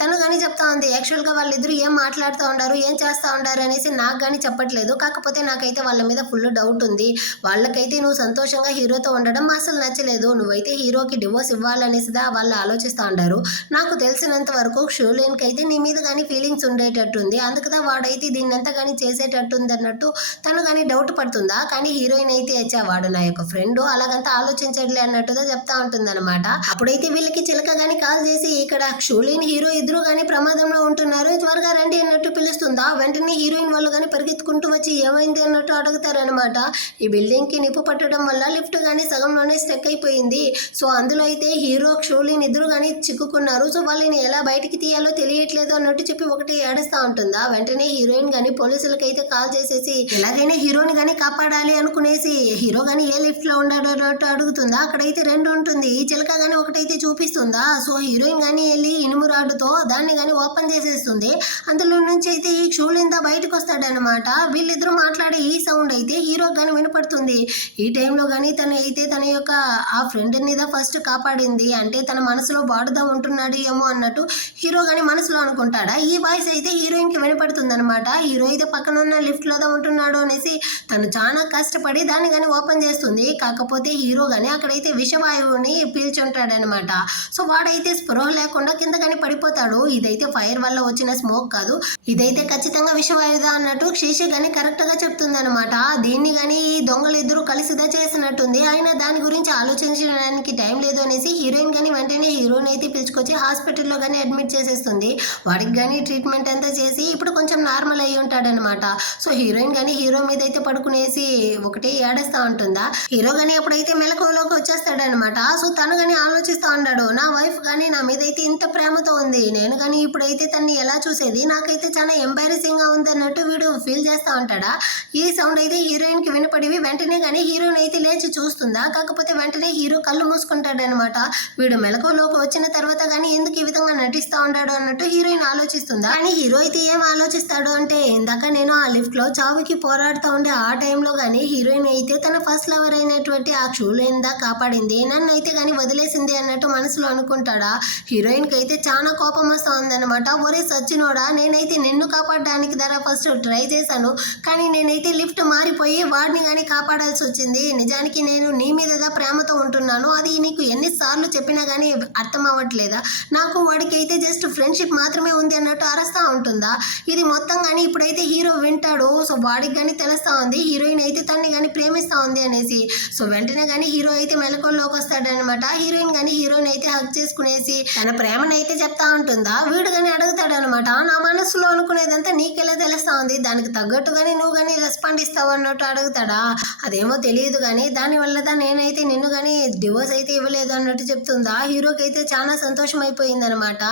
తను కానీ చెప్తా ఉంది యాక్చువల్ గా వాళ్ళిద్దరు ఏం మాట్లాడుతూ ఉంటారు ఏం చేస్తా ఉంటారు అనేసి నాకు కానీ చెప్పట్లేదు, కాకపోతే నాకైతే వాళ్ళ మీద ఫుల్ డౌట్ ఉంది, వాళ్ళకైతే నువ్వు సంతోషంగా హీరోతో ఉండడం అసలు నచ్చలేదు, నువ్వైతే హీరోకి డివోర్స్ ఇవ్వాలనేసిదా వాళ్ళు ఆలోచిస్తూ ఉంటారు, నాకు తెలిసినంత వరకు షూలిన్కి అయితే నీ మీద కానీ ఫీలింగ్స్ ఉండేటట్టుంది, అందుకదా వాడైతే దీన్నంతా కానీ చేసేటట్టుంది అన్నట్టు తను కానీ డౌట్ పడుతుందా. కానీ హీరోయిన్ అయితే వాడు నా యొక్క ఫ్రెండ్ అలాగంతా ఆలోచించట్లే అన్నట్టుగా చెప్తా ఉంటుందన్నమాట. అప్పుడైతే వీళ్ళకి చిలక గానీ కాల్ చేసి ఇక్కడ షూలిన్ హీరో ఇద్దరు కానీ ప్రమాదంలో ఉంటున్నారు, త్వరగా రండి అన్నట్టు పిలుస్తుందా. వెంటనే హీరోయిన్ వాళ్ళు కానీ పరిగెత్తుకుంటూ వచ్చి ఏమైంది అన్నట్టు అడుగుతారనమాట. ఈ బిల్డింగ్ కి నిప్పు పట్టడం వల్ల లిఫ్ట్ కానీ సగంలోనే స్టక్ అయిపోయింది. సో అందులో అయితే హీరో షూలిన్ ఇద్దరు కానీ చిక్కుకున్నారు. సో వాళ్ళని ఎలా బయటికి తీయాలో తెలియట్లేదు అన్నట్టు చెప్పి ఒకటి ఏడుస్తా ఉంటుందా. వెంటనే హీరోయిన్ కానీ పోలీసులకి అయితే కాల్ చేసేసి ఎలాగైనా హీరోని కానీ కాపాడాలి అనుకునేసి హీరో కానీ ఏ లిఫ్ట్ లో ఉండేటట్టు అడుగుతుందా. అక్కడైతే రెండు ఉంటుంది, ఈ చిలక కానీ ఒకటైతే చూపిస్తుందా. సో హీరోయిన్ కానీ వెళ్ళి ఇనుము రాడ్డుతో దాన్ని కానీ ఓపెన్ చేసేస్తుంది. అందులో నుంచి అయితే ఈ షూలిన్ దా బయటకు వస్తాడనమాట. వీళ్ళిద్దరూ మాట్లాడే ఈ సౌండ్ అయితే హీరో కానీ వినపడుతుంది. ఈ టైంలో కానీ తను అయితే తన యొక్క ఆ ఫ్రెండ్ మీద ఫస్ట్ కాపాడింది అంటే తన మనసులో వాడుదా ఉంటున్నాడు ఏమో అన్నట్టు హీరో కానీ మనసులో అనుకుంటాడా. ఈ వాయిస్ అయితే హీరోయిన్ కి వినపడుతుంది అనమాట. హీరో అయితే పక్కన ఉన్న లిఫ్ట్ లో ఉంటున్నాడు అనేసి తను చాలా కష్టపడి దాన్ని కానీ ఓపెన్ చేస్తుంది. కాకపోతే హీరో కానీ అక్కడైతే విషవాయువుని పీల్చుంటాడనమాట. సో వాడైతే స్పృహ లేకుండా కింద కానీ పడిపోతాడు. ఇదైతే ఫైర్ వల్ల వచ్చిన స్మోక్ కాదు, ఇదైతే ఖచ్చితంగా విషవాయుదా అన్నట్టు శీష కానీ కరెక్ట్ గా చెప్తుంది అనమాట. దీన్ని కానీ ఈ దొంగలు ఇద్దరు కలిసిదా చేసినట్టుంది. అయినా దాని గురించి ఆలోచించడానికి టైం లేదు అనేసి హీరోయిన్ కానీ వెంటనే హీరోని అయితే పిలుచుకొచ్చి హాస్పిటల్లో కానీ అడ్మిట్ చేసేస్తుంది. వాడికి కానీ ట్రీట్మెంట్ అంతా చేసి ఇప్పుడు కొంచెం నార్మల్ అయ్యి ఉంటాడనమాట. సో హీరోయిన్ కానీ హీరో మీద అయితే పడుకునేసి ఒకటే ఏడేస్తా ఉంటుందా. హీరో కానీ ఎప్పుడైతే మెలకువలోకి వచ్చేస్తాడనమాట. సో తను కానీ ఆలోచిస్తూ ఉన్నాడు, నా వైఫ్ కానీ నా మీద అయితే ఇంత ప్రేమతో ఉంది, నేను కానీ ఇప్పుడైతే తన్ని ఎలా చూసేది, నాకైతే చాలా ఎంబారెసింగ్ గా ఉంది అన్నట్టు వీడు ఫీల్ చేస్తూ ఉంటాడా. ఈ సౌండ్ అయితే హీరోయిన్ కి వినపడివి వెంటనే కానీ హీరోయిన్ అయితే లేచి చూస్తుందా. కాకపోతే వెంటనే హీరో కళ్ళు మూసుకుంటాడనమాట. వీడు మెలకువలోకి వచ్చిన తర్వాత కానీ ఎందుకు ఈ విధంగా నటిస్తూ ఉంటాడు అన్నట్టు హీరోయిన్ ఆలోచిస్తుందా. కానీ హీరో అయితే ఏం ఆలోచిస్తాడు అంటే ఇందాక నేను ఆ లిఫ్ట్ లో చావుకి పోరాడుతూ ఉండే ఆ టైంలో కానీ హీరోయిన్ అయితే తన ఫస్ట్ లవర్ అయినటువంటి ఆ షూలిన్ దా కాపాడింది, నన్ను అయితే కానీ వదిలేసింది అన్నట్టు మనసులో అనుకుంటాడా. హీరోయిన్ కి అయితే చాలా కోపం వస్తూ ఉందన్నమాట. ఒరే సచ్చినోడా, నేనైతే నిన్ను కాపాడడానికి ధర ఫస్ట్ ట్రై చేశాను, కానీ నేనైతే లిఫ్ట్ మారిపోయి వాడిని కానీ కాపాడాల్సి వచ్చింది. నిజానికి నేను నీ మీద ప్రేమతో ఉంటున్నాను, అది నీకు ఎన్నిసార్లు చెప్పినా కానీ అర్థం అవ్వట్లేదా, నాకు వాడికి అయితే జస్ట్ ఫ్రెండ్షిప్ మాత్రమే ఉంది అన్నట్టు అరస్తా ఉంటుందా. ఇది మొత్తం కానీ ఇప్పుడైతే హీరో వింటాడు. సో వాడికి కానీ తెలుస్తా ఉంది హీరోయిన్ అయితే తన్ని కానీ ప్రేమిస్తా ఉంది అనేసి. సో వెంటనే కానీ హీరో అయితే మెలకువలోకి వస్తాడనమాట. హీరోయిన్ కానీ హీరోయిన్ అయితే హక్ చేసుకునేసి తన ప్రేమను అయితే చెప్తా ఉంటుందా. వీడు కానీ అడుగుతాడనమాట, నా మనసులో అనుకునేదంతా నీకెలా తెలుస్తా ఉంది, దానికి తగ్గట్టుగానే నువ్వు కానీ రెస్పాండ్ ఇస్తావు అన్నట్టు అడుగుతాడా. అదేమో తెలియదు కానీ దానివల్ల నేనైతే నిన్ను కానీ డివోర్స్ అయితే ఇవ్వలేదు అన్నట్టు చెప్తుందా. హీరోకి అయితే చాలా సంతోషం అయిపోయింది అనమాట.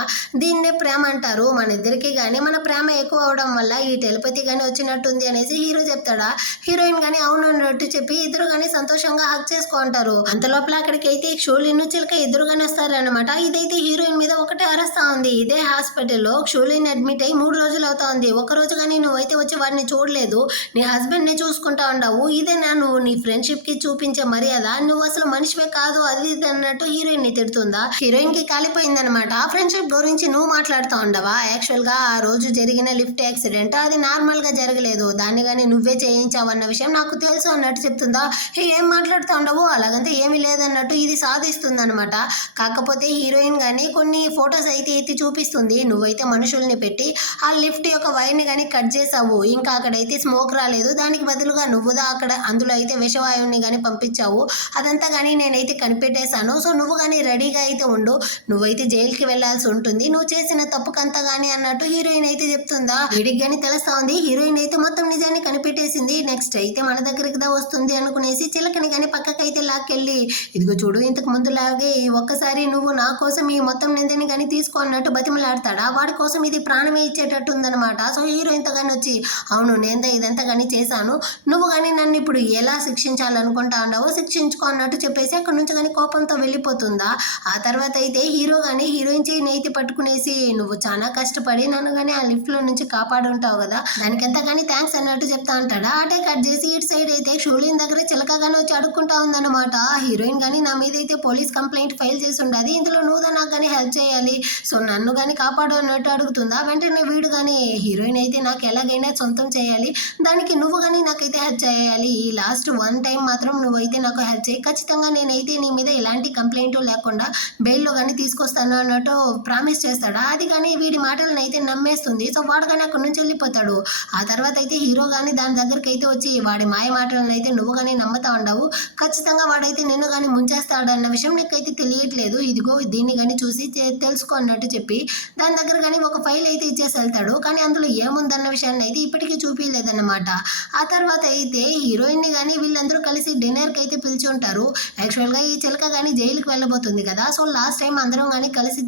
దీన్నే ప్రేమ అంటారు. మన ఇద్దరికి కానీ మన ప్రేమ ఎక్కువ అవడం వల్ల ఈ టెలిపతి కానీ వచ్చినట్టుంది అనేసి హీరో చెప్తాడా. హీరోయిన్ కానీ అవును అన్నట్టు చెప్పి ఇద్దరు కానీ సంతోషంగా హక్ చేసుకుంటారు. అంత లోపల అక్కడికి అయితే షూలిన్ చిలక ఇద్దరు కానీ వస్తారనమాట. ఇదైతే హీరోయిన్ మీద ఒకటే అరస్తా ఉంది. ఇదే హాస్పిటల్లో షూలిన్ అడ్మిట్ అయ్యి 3 రోజులు అవుతా ఉంది. ఒక రోజు కానీ నువ్వైతే వచ్చి వాడిని చూడలేదు, నీ హస్బెండ్ ని చూసుకుంటా ఉండవు, ఇదేనా నువ్వు నీ ఫ్రెండ్షిప్ కి చూపించే మర్యాద, నువ్వు అసలు మనిషివే కాదు అది ఇది అన్నట్టు హీరోయిన్ ని తిడుతుందా. హీరోయిన్ కి కాలిపోయిందనమాట. ఫ్రెండ్షిప్ గురించి నువ్వు మాట్లాడుతూ ఉండవా, యాక్చువల్ గా ఆ రోజు జరిగిన లిఫ్ట్ యాక్సిడెంట్ అది నార్మల్ గా జరగలేదు, దాన్ని కానీ నువ్వే చేయించావు అన్న విషయం నాకు తెలుసు అన్నట్టు చెప్తుందా. ఏం మాట్లాడుతూ ఉండవు, అలాగంతా ఏమీ లేదన్నట్టు ఇది సాధిస్తుంది అనమాట. కాకపోతే హీరోయిన్ కానీ కొన్ని ఫొటోస్ అయితే ఎత్తి చూపిస్తుంది. నువ్వైతే మనుషుల్ని పెట్టి ఆ లిఫ్ట్ యొక్క వైర్ ని కానీ కట్ చేసావు, ఇంకా అక్కడైతే స్మోక్ రాలేదు, దానికి బదులుగా నువ్వుదా అక్కడ అందులో అయితే విషవాయువుని కానీ పంపించావు, అదంతా కానీ నేనైతే కనిపెట్టేశాను. సో నువ్వు కానీ రెడీగా అయితే ఉండు, నువ్వైతే జైలుకి వెళ్లాల్సి ఉంటుంది, నువ్వు చేసిన తప్పుకంతా కానీ అన్నట్టు హీరోయిన్ అయితే చెప్తుందా. వీడికి కానీ తెలుస్తా ఉంది హీరోయిన్ అయితే మొత్తం నిజాన్ని కనిపెట్టేసింది, నెక్స్ట్ అయితే మన దగ్గరికి వస్తుంది అనుకునేసి చిలకని కానీ పక్కకైతే లాక్కెళ్ళి ఇదిగో చూడు ఇంతకు ముందు లాగే ఒక్కసారి నువ్వు నా కోసం ఈ మొత్తం నిందని కానీ తీసుకో అన్నట్టు బతిమలాడతాడా. వాడి కోసం ఇది ప్రాణమే ఇచ్చేటట్టు ఉందనమాట. సో హీరోయిన్ తో కానీ వచ్చి అవును నేను ఇదంతా కానీ చేశాను, నువ్వు కానీ నన్ను ఇప్పుడు ఎలా శిక్షించాలనుకుంటా ఉన్నావో శిక్షించుకో అన్నట్టు చెప్పేసి అక్కడ నుంచి కానీ కోపంతో వెళ్ళిపోతుందా. ఆ తర్వాత అయితే హీరో కానీ హీరోయిన్ చేయి నెయ్యి పట్టుకునేసి నువ్వు చాలా కష్టపడి నన్ను కానీ ఆ లిఫ్ట్ లో నుంచి కాపాడుంటావు కదా, దానికంతా కానీ థ్యాంక్స్ అన్నట్టు చెప్తా ఉంటాడా. అటే కట్ చేసి ఇటు సైడ్ అయితే షూలిన్ దగ్గర చిలకగానే వచ్చి అడుక్కుంటా ఉందన్నమాట. హీరోయిన్ కానీ నా మీద అయితే పోలీస్ కంప్లైంట్ ఫైల్ చేసి ఉండదు, ఇందులో నువ్వు నాకు కానీ హెల్ప్ చేయాలి, సో నన్ను కానీ కాపాడు అన్నట్టు అడుగుతుందా. వెంటనే వీడు కానీ హీరోయిన్ అయితే నాకు ఎలాగైనా సొంతం చేయాలి, దానికి నువ్వు కానీ నాకైతే హెల్ప్ చేయాలి, ఈ లాస్ట్ 1 టైం మాత్రం నువ్వైతే నాకు హెల్ప్ చేయి, ఖచ్చితంగా నేనైతే నీ మీద ఎలాంటి కంప్లైంట్ లేకుండా బెయిల్లో కానీ తీసుకు తీసుకొస్తాను అన్నట్టు ప్రామిస్ చేస్తాడు. అది కానీ వీడి మాటలను అయితే నమ్మేస్తుంది. సో వాడు కానీ అక్కడి నుంచి వెళ్ళిపోతాడు. ఆ తర్వాత అయితే హీరో కానీ దాని దగ్గరికి అయితే వచ్చి వాడి మాయ మాటలను అయితే నువ్వు కానీ నమ్ముతా ఉండవు, ఖచ్చితంగా వాడైతే నిన్ను కానీ ముంచేస్తాడు అన్న విషయం నీకైతే తెలియట్లేదు, ఇదిగో దీన్ని కానీ చూసి తెలుసుకో అన్నట్టు చెప్పి దాని దగ్గర కానీ ఒక ఫైల్ అయితే ఇచ్చేసి వెళ్తాడు. కానీ అందులో ఏముందన్న విషయాన్ని అయితే ఇప్పటికీ చూపించలేదన్నమాట. ఆ తర్వాత అయితే హీరోయిన్ని కానీ వీళ్ళందరూ కలిసి డిన్నర్కి అయితే పిలిచి ఉంటారు. యాక్చువల్గా ఈ చిలక కానీ జైలుకి వెళ్ళబోతుంది కదా, సో లాస్ట్ టైం అందరం కానీ కలిసి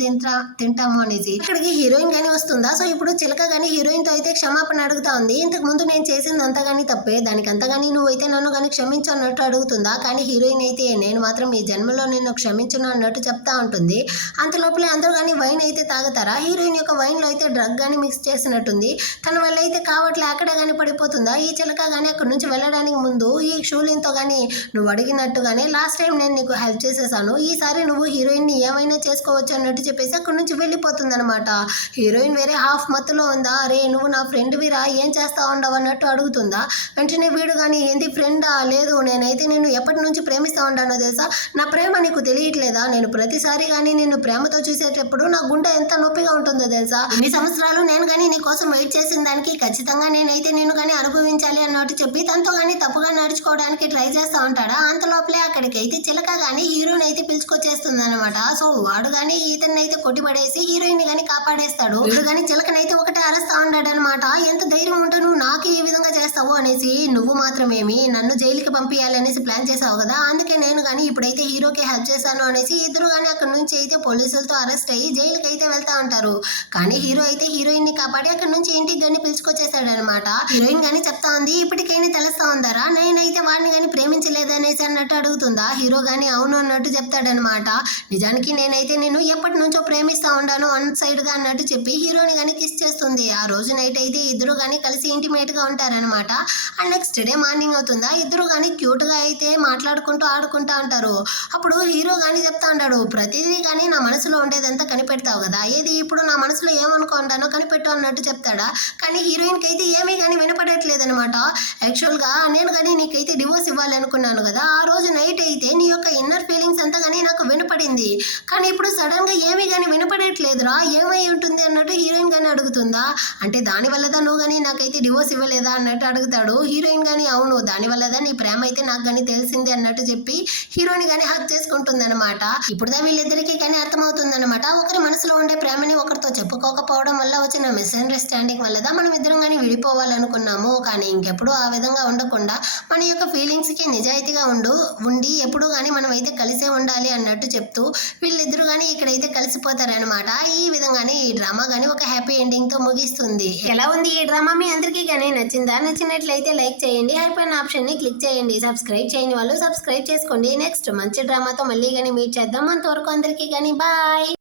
తింటాము అనేసి ఇక్కడికి హీరోయిన్ కానీ వస్తుందా. సో ఇప్పుడు చిలక కానీ హీరోయిన్తో అయితే క్షమాపణ అడుగుతా ఉంది. ఇంతకు ముందు నేను చేసింది అంతా కానీ తప్పే, దానికి అంతా కానీ నువ్వైతే నన్ను కానీ క్షమించు అన్నట్టు అడుగుతుందా. కానీ హీరోయిన్ అయితే నేను మాత్రం ఈ జన్మలో నిన్ను క్షమించను అన్నట్టు చెప్తా ఉంటుంది. అంతలోపలే అందరూ కానీ వైన్ అయితే తాగుతారా. హీరోయిన్ యొక్క వైన్లో అయితే డ్రగ్ కానీ మిక్స్ చేసినట్టుంది. తన వల్ల అయితే కావట్లే అక్కడే కానీ పడిపోతుందా. ఈ చిలక కానీ అక్కడి నుంచి వెళ్ళడానికి ముందు ఈ షూలిన్తో కానీ నువ్వు అడిగినట్టుగానే లాస్ట్ టైం నేను నీకు హెల్ప్ చేసేసాను, ఈసారి నువ్వు హీరోయిన్ని ఏమైనా చేసుకోవచ్చు అన్నట్టు చెప్పేసి అక్కడి నుంచి వెళ్ళిపోతుంది అనమాట. హీరోయిన్ వేరే హాఫ్ మత్తులో ఉందా. అరే నువ్వు నా ఫ్రెండ్ వీరా, ఏం చేస్తా ఉండవు అన్నట్టు అడుగుతుందా. వెంటనే వీడు కానీ ఏంటి ఫ్రెండా, లేదు నేనైతే నిన్ను ఎప్పటి నుంచి ప్రేమిస్తా ఉంటానో తెలుసా, నా ప్రేమ నీకు తెలియట్లేదా, నేను ప్రతిసారి కానీ నిన్ను ప్రేమతో చూసేటప్పుడు నా గుండె ఎంత నొప్పిగా ఉంటుందో తెలుసా, ఇన్ని సంవత్సరాలు నేను కానీ నీ కోసం వెయిట్ చేసిన దానికి ఖచ్చితంగా నేనైతే నిన్ను కానీ అనుభవించాలి అన్నట్టు చెప్పి తనతో కానీ తప్పుగా నడుచుకోవడానికి ట్రై చేస్తా ఉంటాడా. అంత లోపలే అక్కడికి అయితే చిలక కానీ హీరోయిన్ అయితే పిలుచుకొచ్చేస్తుంది అనమాట. సో వాడు కానీ ఇతన్ని అయితే కొట్టిపడేసి హీరోయిన్ కానీ కాపాడేస్తాడు. వీడు కానీ చిలకనైతే ఒకటే అరుస్తా ఉన్నాడు అనమాట. ఎంత ధైర్యం ఉంటే నువ్వు నాకు ఈ విధంగా చేస్తావు అనేసి, నువ్వు మాత్రమేమి నన్ను జైలుకి పంపించాలి అనేసి ప్లాన్ చేసావు కదా, అందుకే నేను కానీ ఇప్పుడైతే హీరోకి హెల్ప్ చేశాను అనేసి ఇద్దరు కానీ అక్కడి నుంచి అయితే పోలీసులతో అరెస్ట్ అయ్యి జైలుకి అయితే వెళ్తా ఉంటారు. కానీ హీరో అయితే హీరోయిన్ ని కాపాడి అక్కడి నుంచి ఇంటికి కానీ పిలుచుకొచ్చేసాడు అనమాట. హీరోయిన్ కానీ చెప్తా ఉంది, ఇప్పటికైనా తెలుస్తా ఉందారా నేనైతే వాడిని కానీ ప్రేమించలేదు అనేసి అన్నట్టు అడుగుతుందా. హీరో కానీ అవును అన్నట్టు చెప్తాడనమాట. నిజానికి నేనైతే నేను ఎప్పటి నుంచో ప్రేమిస్తా ఉండాను అన్ సైడ్ గా అన్నట్టు చెప్పి హీరోని కానీ కిస్ చేస్తుంది. ఆ రోజు నైట్ అయితే ఇద్దరు కానీ కలిసి ఇంటిమేట్ గా ఉంటారనమాట. అండ్ నెక్స్ట్ డే మార్నింగ్ అవుతుందా, ఇద్దరు కానీ క్యూట్ గా అయితే మాట్లాడుకుంటూ ఆడుకుంటా ఉంటారు. అప్పుడు హీరో కానీ చెప్తా ఉంటాడు, ప్రతిదీ కానీ నా మనసులో ఉండేదంతా కనిపెడతావు కదా, ఏది ఇప్పుడు నా మనసులో ఏమనుకుంటానో కనిపెట్టు అన్నట్టు చెప్తాడా. కానీ హీరోయిన్ కి అయితే ఏమీ కానీ వినపడట్లేదు అనమాట. యాక్చువల్ గా నేను కానీ నీకైతే డివోర్స్ ఇవ్వాలి అనుకున్నాను కదా, ఆ రోజు నైట్ అయితే నీ యొక్క ఇన్నర్ ఫీలింగ్స్ అంతా కానీ నాకు వినపడింది, కానీ ఇప్పుడు సడన్ గా ఏమీ కానీ వినపడట్లేదురా, ఏమై ఉంటుంది అన్నట్టు హీరోయిన్ కానీ అడుగుతుందా. అంటే దాని వల్లదా నువ్వు కానీ నాకైతే డివోర్స్ ఇవ్వలేదా అన్నట్టు అడుగుతాడు. హీరోయిన్ కానీ అవును దాని వల్లదా నీ ప్రేమ అయితే నాకు కానీ తెలిసింది అన్నట్టు చెప్పి హీరోని కానీ హక్ చేసుకుంటుంది అనమాట. ఇప్పుడుదా వీళ్ళిద్దరికీ కానీ అర్థమవుతుంది అనమాట, ఒకరి మనసులో ఉండే ప్రేమని ఒకరితో చెప్పుకోకపోవడం వల్ల వచ్చిన మిస్అండర్స్టాండింగ్ వల్లదా మనం ఇద్దరం కానీ విడిపోవాలనుకున్నాము, కానీ ఇంకెప్పుడు ఆ విధంగా ఉండకుండా మన యొక్క ఫీలింగ్స్ కి నిజాయితీగా ఉండి ఎప్పుడు కానీ మనం అయితే కలిసే ఉండాలి అన్నట్టు చెప్తూ వీళ్ళిద్దరు కానీ ఇక్కడైతే కలిసిపోతారనమాట. ఈ విధంగానే ఈ డ్రామా కానీ ఒక హ్యాపీ ఎండింగ్ తో ముగిస్తుంది. ఎలా ఉంది ఈ డ్రామా, మీ అందరికీ కానీ నచ్చిందా? నచ్చినట్లయితే లైక్ చేయండి, హైపర్ ఆప్షన్ ని క్లిక్ చేయండి, సబ్స్క్రైబ్ చేయని వాళ్ళు సబ్స్క్రైబ్ చేసుకోండి. నెక్స్ట్ మంచి డ్రామాతో మళ్ళీ కానీ మీట్ చేద్దాం. అంతవరకు అందరికీ కానీ బాయ్.